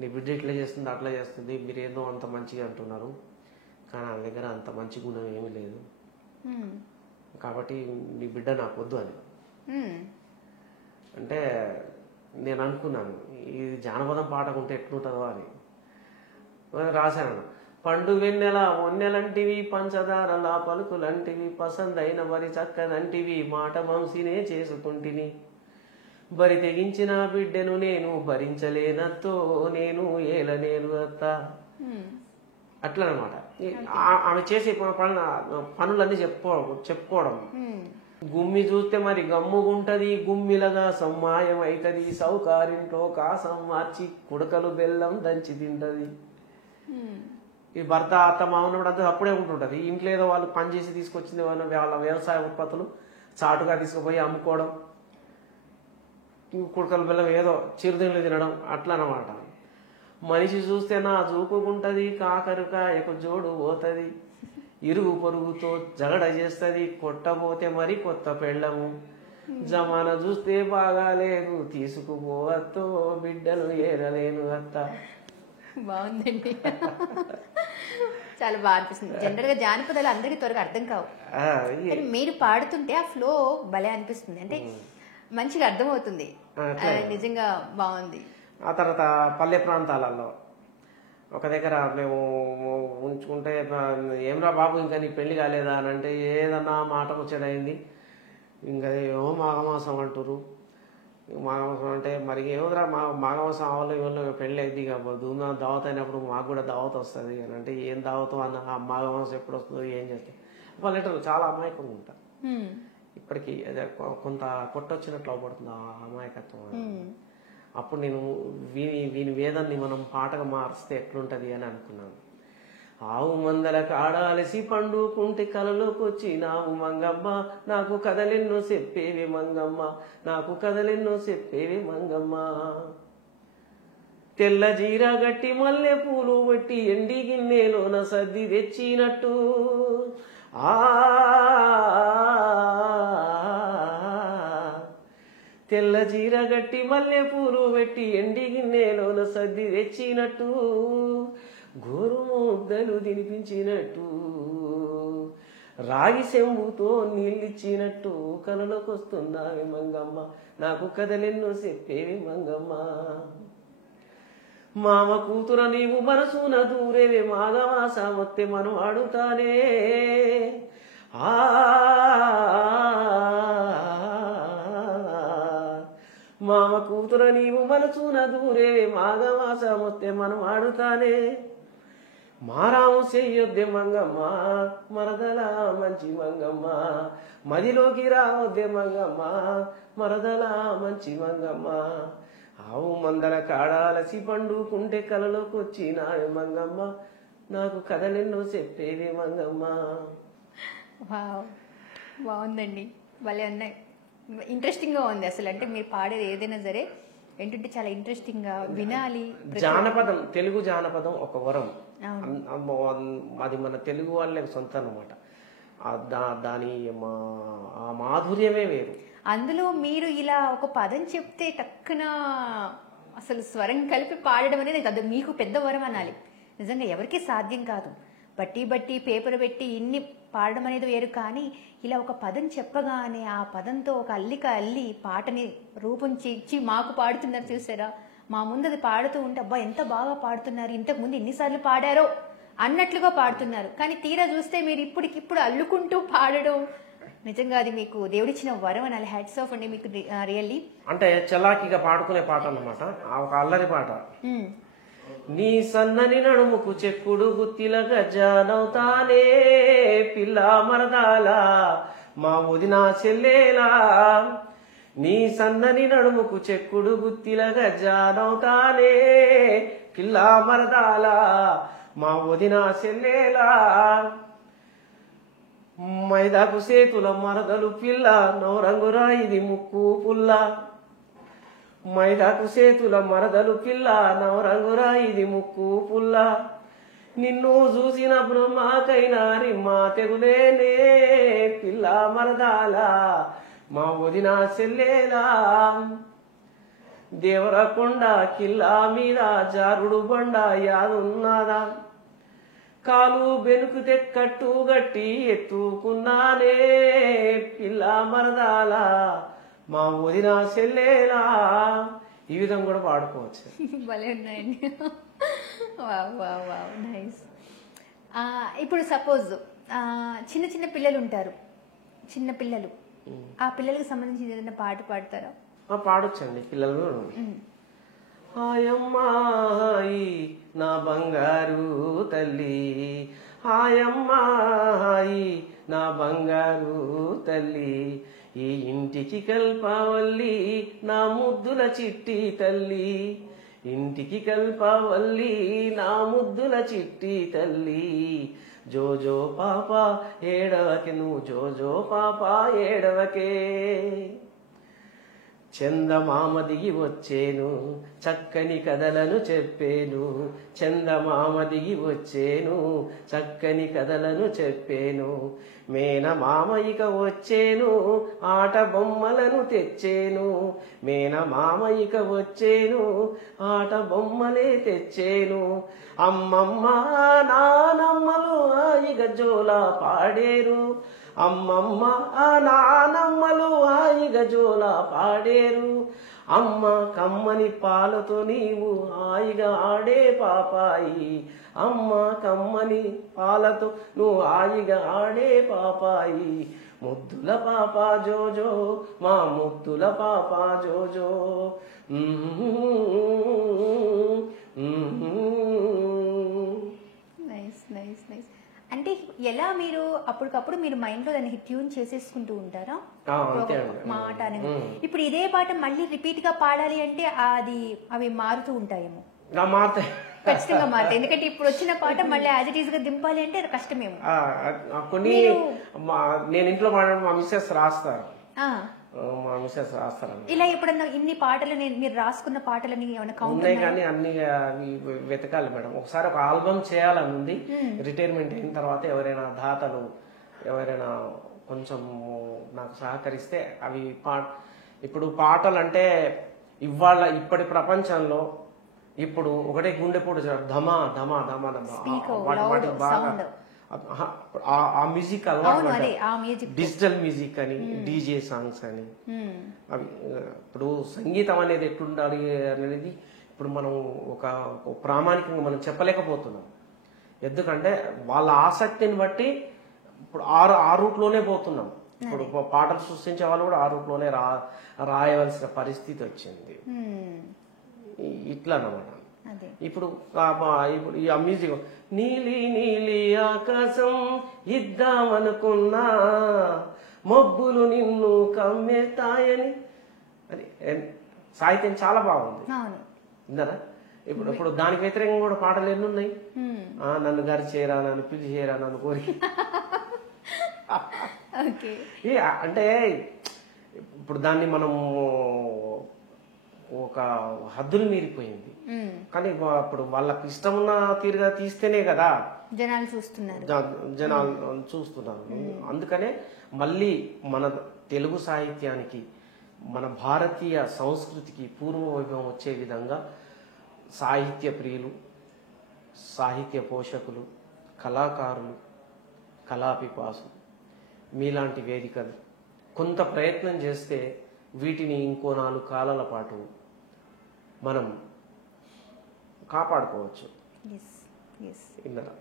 నీ బిడ్డ ఇట్లా చేస్తుంది, అట్లా చేస్తుంది, మీరేదో అంత మంచిగా అంటున్నారు, కానీ ఆమె దగ్గర అంత మంచి గుణం ఏమీ లేదు, కాబట్టి నీ బిడ్డ నాకు వద్దు అని. అంటే నేను అనుకున్నాను ఇది జానపదం పాటకుంటే ఎట్లుంటుందో అని రాశాను. పండు వెన్నెల ఒన్నెలంటివి, పంచదారల పలుకులంటివి, పసందైన వరి చక్కనంటివి, మాట వంశీనే చేసుకుంటిని, బరి తెగించిన బిడ్డను నేను భరించలేనత్తో, నేను ఏలనేను అత్త. అట్లా అనమాట. ఆమె చేసే పనులన్నీ చెప్పుకోవడం. గుమ్మి చూస్తే మరి గమ్ముగుంటది, గుమ్మిలగా సమ్మాయం అవుతుంది, సౌకారింట్లో కాసం మార్చి కుడకలు బెల్లం దంచి తింటది. ఈ భర్త అత్త మామూలు అంతా అప్పుడే ఉంటుంటది. ఇంట్లో ఏదో వాళ్ళు పనిచేసి తీసుకొచ్చింది వాళ్ళ వ్యవసాయ ఉత్పత్తులు చాటుగా తీసుకుపోయి అమ్ముకోవడం, కుడకలు బెల్లం ఏదో చిరుతిండ్లు తినడం, అట్లా అన్నమాట. మనిషి చూస్తే నా చూపుకుంటది, కాకరకాయకు జోడు పోతుంది, ఇరుగు పొరుగుతో జగడ చేస్తుంది, కొట్టబోతే మరి కొత్త పెళ్ళము, జమాన చూస్తే బాగాలేదు, తీసుకుపోవత్తో బిడ్డను ఏరలేను అత్త. బాగుందండి. చాలా బాగా అనిపిస్తుంది. జనరల్ గా జానపదాలు అందరికి త్వరగా అర్థం కావు, కానీ మీరు పాడుతుంటే ఆ ఫ్లో భలే అనిపిస్తుంది. అంటే మంచిగా అర్థమవుతుంది. నిజంగా బాగుంది. ఆ తర్వాత పల్లె ప్రాంతాలలో ఒక దగ్గర మేము ఉంచుకుంటే, ఏమరా బాబు ఇంకా నీ పెళ్లి కాలేదా అని అంటే, ఏదన్నా మాట ముచ్చడైంది, ఇంకా ఏమో మాఘమాసం అంటారు. మాఘమాసం అంటే మరి ఏమోరా మాఘమాసం ఆవులు ఇవాళ పెళ్ళి అయింది, ఇక ధూమ్ధాం దావత్ అయినప్పుడు మాకు కూడా దావత్ వస్తుంది అని అంటే, ఏం దావతం అన్న ఆ మాఘమాసం ఎప్పుడు వస్తుందో ఏం చేస్తాం. పల్లెటూరు చాలా అమాయకంగా ఉంటారు. ఇప్పటికీ అదే కొంత కొట్టొచ్చినట్లు అవపడుతుంది ఆ అమాయకత్వం. అప్పుడు నేను వీని వేదాన్ని మనం పాటగా మారిస్తే ఎట్లుంటది అని అనుకున్నాను. ఆవు మందల కాడాలసి పండుకుంటే కలలోకి వచ్చినావు మంగమ్మ, నాకు కథలెన్నో చెప్పేవి మంగమ్మ, నాకు కథలెన్నో చెప్పేవి మంగమ్మ, తెల్ల జీర గట్టి మల్లె పూలు బట్టి ఎండి గిన్నెలోన సర్ది తెచ్చినట్టు, తెల్ల జీర గట్టి మల్లె పూలు పెట్టి ఎండి గిన్నెలోన సర్ది తెచ్చినట్టు, గోరు ముద్దలు తినిపించినట్టు, రాగి చెంబుతో నీళ్ళిచ్చినట్టు, కలలోకి వస్తున్నావి మంగమ్మ, నాకు కథలెన్నో చెప్పేవి మంగమ్మ, మామ కూతుర నీవు మనసున దూరేవే, మాఘమాస మొత్తే మనం ఆడుతానే, మామ కూతుర నీవు మనసున దూరేవే, మాఘమాస మొత్తే మనం ఆడుతానే, మారాము చెయ్యొద్దే మంగమ్మ, మరదల మంచి మంగమ్మ, మదిలోకి రావద్దే మంగమ్మ, మరదల మంచి మంగమ్మ, ఆవు మందల కాడాలసి పండుకుంటే కలలోకి వచ్చినావే మంగమ్మ, నాకు కథలెన్నో చెప్పేవి మంగమ్మ. బాగుందండి, భలే ఉన్నాయి. ఇంట్రెస్టింగ్ గా ఉంది అసలు. అంటే మీరు పాడేది ఏదైనా సరే ఏంటంటే చాలా ఇంట్రెస్టింగ్ గా వినాలి. జానపదం, తెలుగు జానపదం ఒక వరం. అది మన తెలుగు వాళ్ళే సొంతం అన్నమాట. దాని ఆ మాధుర్యమే వేరు. అందులో మీరు ఇలా ఒక పదం చెప్తే టక్కున అసలు స్వరం కలిపి పాడడం అనేది అది మీకు పెద్ద వరం అనాలి. నిజంగా ఎవరికీ సాధ్యం కాదు. బట్టి పేపర్ పెట్టి ఇన్ని పాడడం అనేది వేరు, కానీ ఇలా ఒక పదం చెప్పగానే ఆ పదంతో ఒక అల్లిక అల్లి పాటని రూపం ఇచ్చి మాకు పాడుతున్నారు చూసారా. మా ముందు అది పాడుతూ ఉంటే అబ్బా ఎంత బాగా పాడుతున్నారు, ఇంతకు ముందు ఎన్నిసార్లు పాడారో అన్నట్లుగా పాడుతున్నారు. కానీ తీరా చూస్తే మీరు ఇప్పటికిప్పుడు అల్లుకుంటూ పాడడం నిజంగా అది మీకు దేవుడిచ్చిన వరం అనాలి. హ్యాట్స్ ఆఫ్ అండి మీకు రియల్లీ. అంటే చలాకీగా పాడుకునే పాట అన్నమాట, ఒక అల్లరి పాట. నీ సన్నని నడుముకు చెక్కుడు గుత్తిల గజ్జానవుతానే పిల్ల మరదాల మా వదిన చెల్లేలా. నీ సన్నని నడుముకు చెక్కుడు గుత్తిల గజ్జానవుతానే పిల్ల మరదాల మా వదిన చెల్లేలా. మైదాకు సేతుల మరదలు పిల్ల నవరంగురా ఇది ముక్కు పుల్ల. మైదాకు సేతుల మరదలు పిల్ల నవరంగురా ఇది ముక్కు పుల్ల. నిన్ను చూసిన బ్రహ్మకైనా రిమ్మా తెగులేనే పిల్ల మరదాల మా వదిన చెల్లేలా. దేవరకొండ కిల్లా మీద జారుడు బండ యాదున్నదా. కాలు బెనుకుతే కట్టు గట్టి ఎత్తుకున్నానే పిల్ల మరదాల మా వదిన చెల్లేలా. ఈ విధంగా కూడా పాడుకోవచ్చు. భలే ఉన్నాయండి. నైస్. ఇప్పుడు సపోజ్ చిన్న చిన్న పిల్లలు ఉంటారు, చిన్న పిల్లలు, ఆ పిల్లలకు సంబంధించి ఏదైనా పాట పాడతారా? పాడొచ్చండి పిల్లలు. హాయమ్మాయి నా బంగారు తల్లి, హాయమ్మాయి నా బంగారు తల్లి, ఈ ఇంటికి కల్పవల్లి నా ముద్దుల చిట్టి తల్లి, ఇంటికి కల్పవల్లి నా ముద్దుల చిట్టి తల్లి. జోజో పాప ఏడవకే నువ్వు జోజో పాప ఏడవకే. చందమామ దిగి వచ్చేను చక్కని కథలను చెప్పేను, చందమామ దిగి వచ్చేను చక్కని కథలను చెప్పేను. మేనమామ ఇక వచ్చేను ఆట బొమ్మలను తెచ్చేను, మేనమామ ఇక వచ్చేను ఆట బొమ్మలే తెచ్చేను. అమ్మమ్మ నానమ్మలు ఆయిగ జోలా పాడేరు, అమ్మమ్మ నానమ్మలు ఆయిగ జోలా పాడేరు. అమ్మ కమ్మని పాలతో నీవు హాయిగా ఆడే పాపాయి, అమ్మ కమ్మని పాలతో నువ్వు హాయిగా ఆడే పాపాయి. ముద్దుల పాప జోజో మా ముద్దుల పాప జోజో. Nice nice nice. అంటే ఎలా మీరు అప్పటికప్పుడు మీరు మైండ్ లో దాన్ని ట్యూన్ చేసేసుకుంటూ ఉంటారా మాట అనేది? ఇప్పుడు ఇదే పాట మళ్ళీ రిపీట్ గా పాడాలి అంటే అవి మారుతూ ఉంటాయేమో. ఖచ్చితంగా మారుతాయి, ఎందుకంటే ఇప్పుడు వచ్చిన పాట మళ్ళీ యాజ్ ఇట్ ఈస్ గా దింపాలి అంటే కష్టమేమో. కొన్ని నేను ఇంట్లో పాడడం మా మిస్సెస్ రాస్తారు, మా మిస్సెస్ రాస్తారు. ఇలా ఎప్పుడన్నా ఇన్ని పాటలు మీరు రాసుకున్న పాటలని ఏమైనా కౌంట్ ఉన్నాయి కానీ అన్ని వెతకాలి మేడం. ఒకసారి ఒక ఆల్బమ్ చేయాలని ఉంది. రిటైర్మెంట్ అయిన తర్వాత ఎవరైనా దాతలు ఎవరైనా కొంచెం నాకు సహకరిస్తే అవి ఇప్పుడు పాటలు అంటే ఇప్పటి ప్రపంచంలో ఇప్పుడు ఒకటే గుండెపోటు ధమా ధమా ధమా ధమా వాటి బాగా ఆ మ్యూజిక్ అలవాటు, డిజిటల్ మ్యూజిక్ అని డీజే సాంగ్స్ అని అవి. ఇప్పుడు సంగీతం అనేది ఎట్లుండాలి అనేది ఇప్పుడు మనం ఒక ప్రామాణికంగా మనం చెప్పలేకపోతున్నాం. ఎందుకంటే వాళ్ళ ఆసక్తిని బట్టి ఇప్పుడు ఆ రూట్లోనే పోతున్నాం. ఇప్పుడు పాటలు సృష్టించే వాళ్ళు కూడా ఆ రూట్లోనే రాయవలసిన పరిస్థితి వచ్చింది. ఇట్లా అన్నమాట. ఇప్పుడు ఈ మ్యూజిక్ నీలి నీలి ఆకాశం ఇద్దామనుకున్నా మబ్బులు నిన్ను కమ్మెతాయని అని సాహిత్యం చాలా బాగుంది ఇందరా. ఇప్పుడు దానికి వ్యతిరేకంగా కూడా పాటలు ఎన్ని ఉన్నాయి. నన్ను గరిచేరా, నన్ను పిలిచేరా, నన్ను కోరి. అంటే ఇప్పుడు దాన్ని మనం ఒక హద్దులు మీరిపోయింది. కానీ ఇప్పుడు వాళ్ళకి ఇష్టం ఉన్న తీరుగా తీస్తేనే కదా జనాలు చూస్తున్నారు. జనాలు చూస్తున్నారు. అందుకనే మళ్ళీ మన తెలుగు సాహిత్యానికి, మన భారతీయ సంస్కృతికి పూర్వ వైభవం వచ్చే విధంగా సాహిత్య ప్రియులు, సాహిత్య పోషకులు, కళాకారులు, కళాపిపాసు మీలాంటి వేదికలు కొంత ప్రయత్నం చేస్తే వీటిని ఇంకో 4 కాలాల పాటు మనం కాపాడుకోవచ్చు. ఇందులో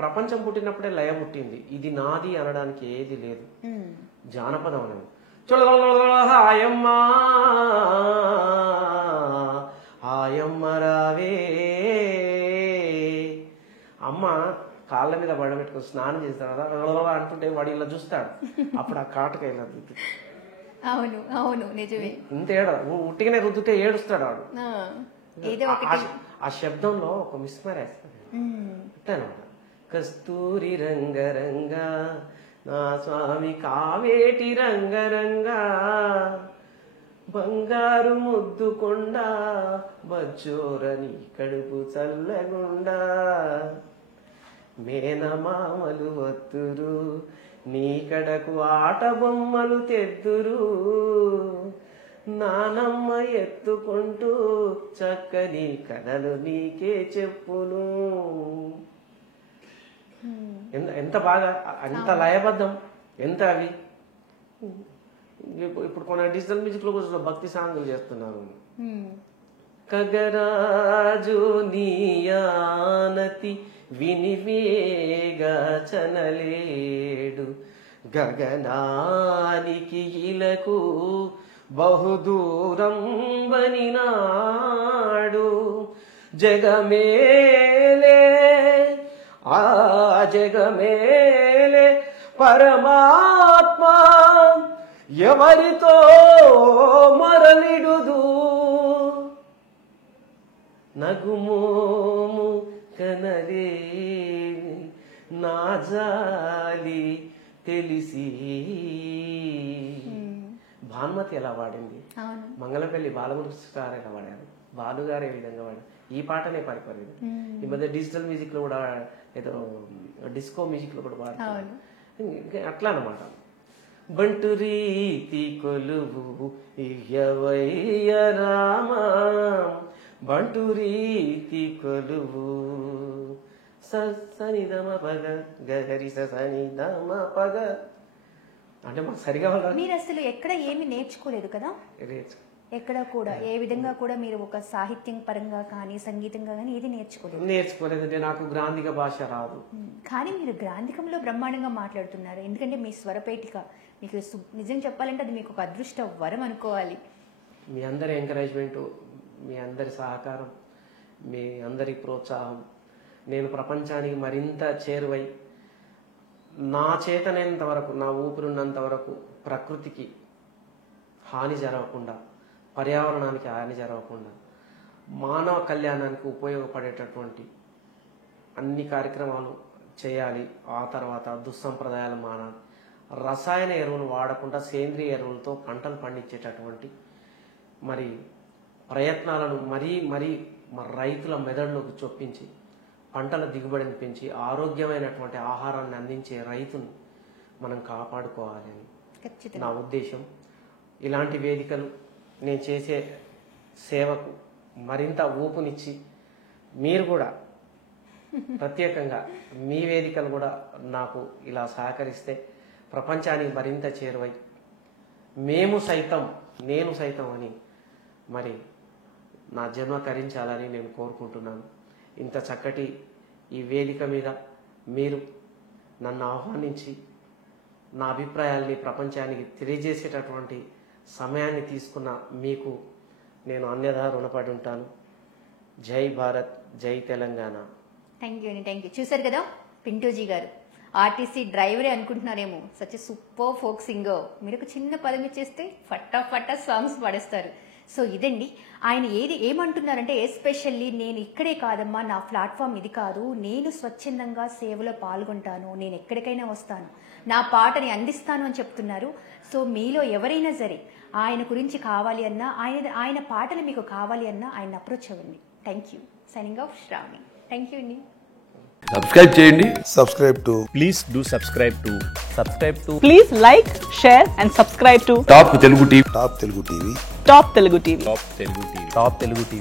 ప్రపంచం పుట్టినప్పుడే లయ పుట్టింది. ఇది నాది అనడానికి ఏది లేదు. జానపదం అనేది హాయమ్మ హాయమ్మ రావే, అమ్మ కాళ్ళ మీద పడబెట్టుకుని స్నానం చేస్తాడు అంటుంటే వాడు ఇలా చూస్తాడు. అప్పుడు ఆ కాటక ఇలా అవును అవును నిజమే. ఇంత ఉట్టిగానే రుద్దుతే ఏడుస్తాడు వాడు. ఆ శబ్దంలో ఒక మిస్మరేస్తాడు అంతేనమాట. కస్తూరి రంగరంగా నా స్వామి కావేటి రంగరంగా, బంగారు ముద్దుకొండ బచ్చోరని కడుపు చల్లగుండా, మేనమామలు వత్తురు నీ కడకు ఆట బొమ్మలు తెద్దురు, నానమ్మ ఎత్తుకుంటూ చక్కని కథలు నీకే చెప్పును. ఎంత బాగా, ఎంత లయబద్ధం, ఎంత అవి. ఇప్పుడు కొన్ని డిజిటల్ మ్యూజిక్ లో కూడా భక్తి సాంగులు చేస్తున్నారు. కగరాజు నీయానతి వినివేగ చనలేడు, గగనానికి ఇలకు బహుదూరం బనినాడు, జగమేలే ఆ జగమేలే పరమాత్మ ఎవరితో మరలిడుదు, నగుమోము కనదే నా జాలి తెలిసి. భానుమతి ఎలా వాడింది, మంగళపల్లి బాలమురళి గారు ఎలా వాడారు, బాలుగారు ఏ విధంగా వాడారు. ఈ పాటనే పాడిపోయింది. ఈ మధ్య డిజిటల్ మ్యూజిక్ లో కూడా ఏదో డిస్కో మ్యూజిక్ లో కూడా పాడుతున్నారు. అట్లా అన్నమాట. బంటు రీతి కొలువు ఇయ్యవయ్య రామ, బంటు రీతి కొలువు సనిదమ పగ గరి సనిదమ పగ అంటే మాకు సరిగా మీరు అసలు ఎక్కడ ఏమి నేర్చుకోలేదు కదా, ఎక్కడ కూడా ఏ విధంగా కూడా మీరు ఒక సాహిత్యం పరంగా కానీ సంగీతంగా కానీ ఏది నేర్చుకోలేదంటే నాకు గ్రాంధిక భాష రాదు. కానీ మీరు గ్రాంధికంలో బ్రహ్మాండంగా మాట్లాడుతున్నారు. ఎందుకంటే మీ స్వరపేటిక మీకు నిజం చెప్పాలంటే అది మీకు ఒక అదృష్ట వరం అనుకోవాలి. మీ అందరి ఎంకరేజ్మెంట్, మీ అందరి సహకారం, మీ అందరి ప్రోత్సాహం, నేను ప్రపంచానికి మరింత చేరువై నా చేతనైనంత వరకు, నా ఊపిరిన్నంత వరకు ప్రకృతికి హాని జరగకుండా, పర్యావరణానికి హాని జరగకుండా, మానవ కళ్యాణానికి ఉపయోగపడేటటువంటి అన్ని కార్యక్రమాలు చేయాలి. ఆ తర్వాత దుస్సంప్రదాయాలు మానాలి. రసాయన ఎరువులు వాడకుండా సేంద్రియ ఎరువులతో పంటలు పండించేటటువంటి మరి ప్రయత్నాలను మరీ రైతుల మెదడులోకి చొప్పించి పంటల దిగుబడిని పెంచి ఆరోగ్యమైనటువంటి ఆహారాన్ని అందించే రైతును మనం కాపాడుకోవాలి అని నా ఉద్దేశం. ఇలాంటి వేదికలు నేను చేసే సేవకు మరింత ఊపునిచ్చి మీరు కూడా ప్రత్యేకంగా మీ వేదికలు కూడా నాకు ఇలా సహకరిస్తే ప్రపంచానికి మరింత చేరువై మేము సైతం, నేను సైతం అని మరి నా జన్మ తరించాలని నేను కోరుకుంటున్నాను. ఇంత చక్కటి ఈ వేదిక మీద మీరు నన్ను ఆహ్వానించి నా అభిప్రాయాల్ని ప్రపంచానికి తెలియజేసేటటువంటి సమయాన్ని తీసుకున్న మీకు నేను అన్యథా రుణపడి ఉంటాను. జై భారత్, జై తెలంగాణ. Thank you. చూసారు కదా పింటూజీ గారు, ఆర్టీసీ డ్రైవరే అనుకుంటున్నారేమో, సచ్ సూపర్ ఫోక్ సింగర్. మీరు ఒక చిన్న పదం ఇచ్చేస్తే ఫట్టా సాంగ్స్ పాడేస్తారు. సో ఇదండి ఆయన ఏమంటున్నారంటే, ఎస్పెషల్లీ నేను ఇక్కడే కాదమ్మా, నా ప్లాట్ఫామ్ ఇది కాదు, నేను స్వచ్ఛందంగా సేవలో పాల్గొంటాను, నేను ఎక్కడికైనా వస్తాను, నా పాటని అందిస్తాను అని చెప్తున్నారు. సో మీలో ఎవరైనా సరే ఆయన గురించి కావాలి అన్నా, ఆయన పాటలు మీకు కావాలి అన్నా ఆయన అప్రోచ్ అవ్వండి. Thank you. Signing off Shravani. Thank you అండి. సబ్స్క్రైబ్ చేయండి. subscribe to Please do subscribe to Please like, share and subscribe to top Telugu TV. Top Telugu TV. Top Telugu TV. Top Telugu TV.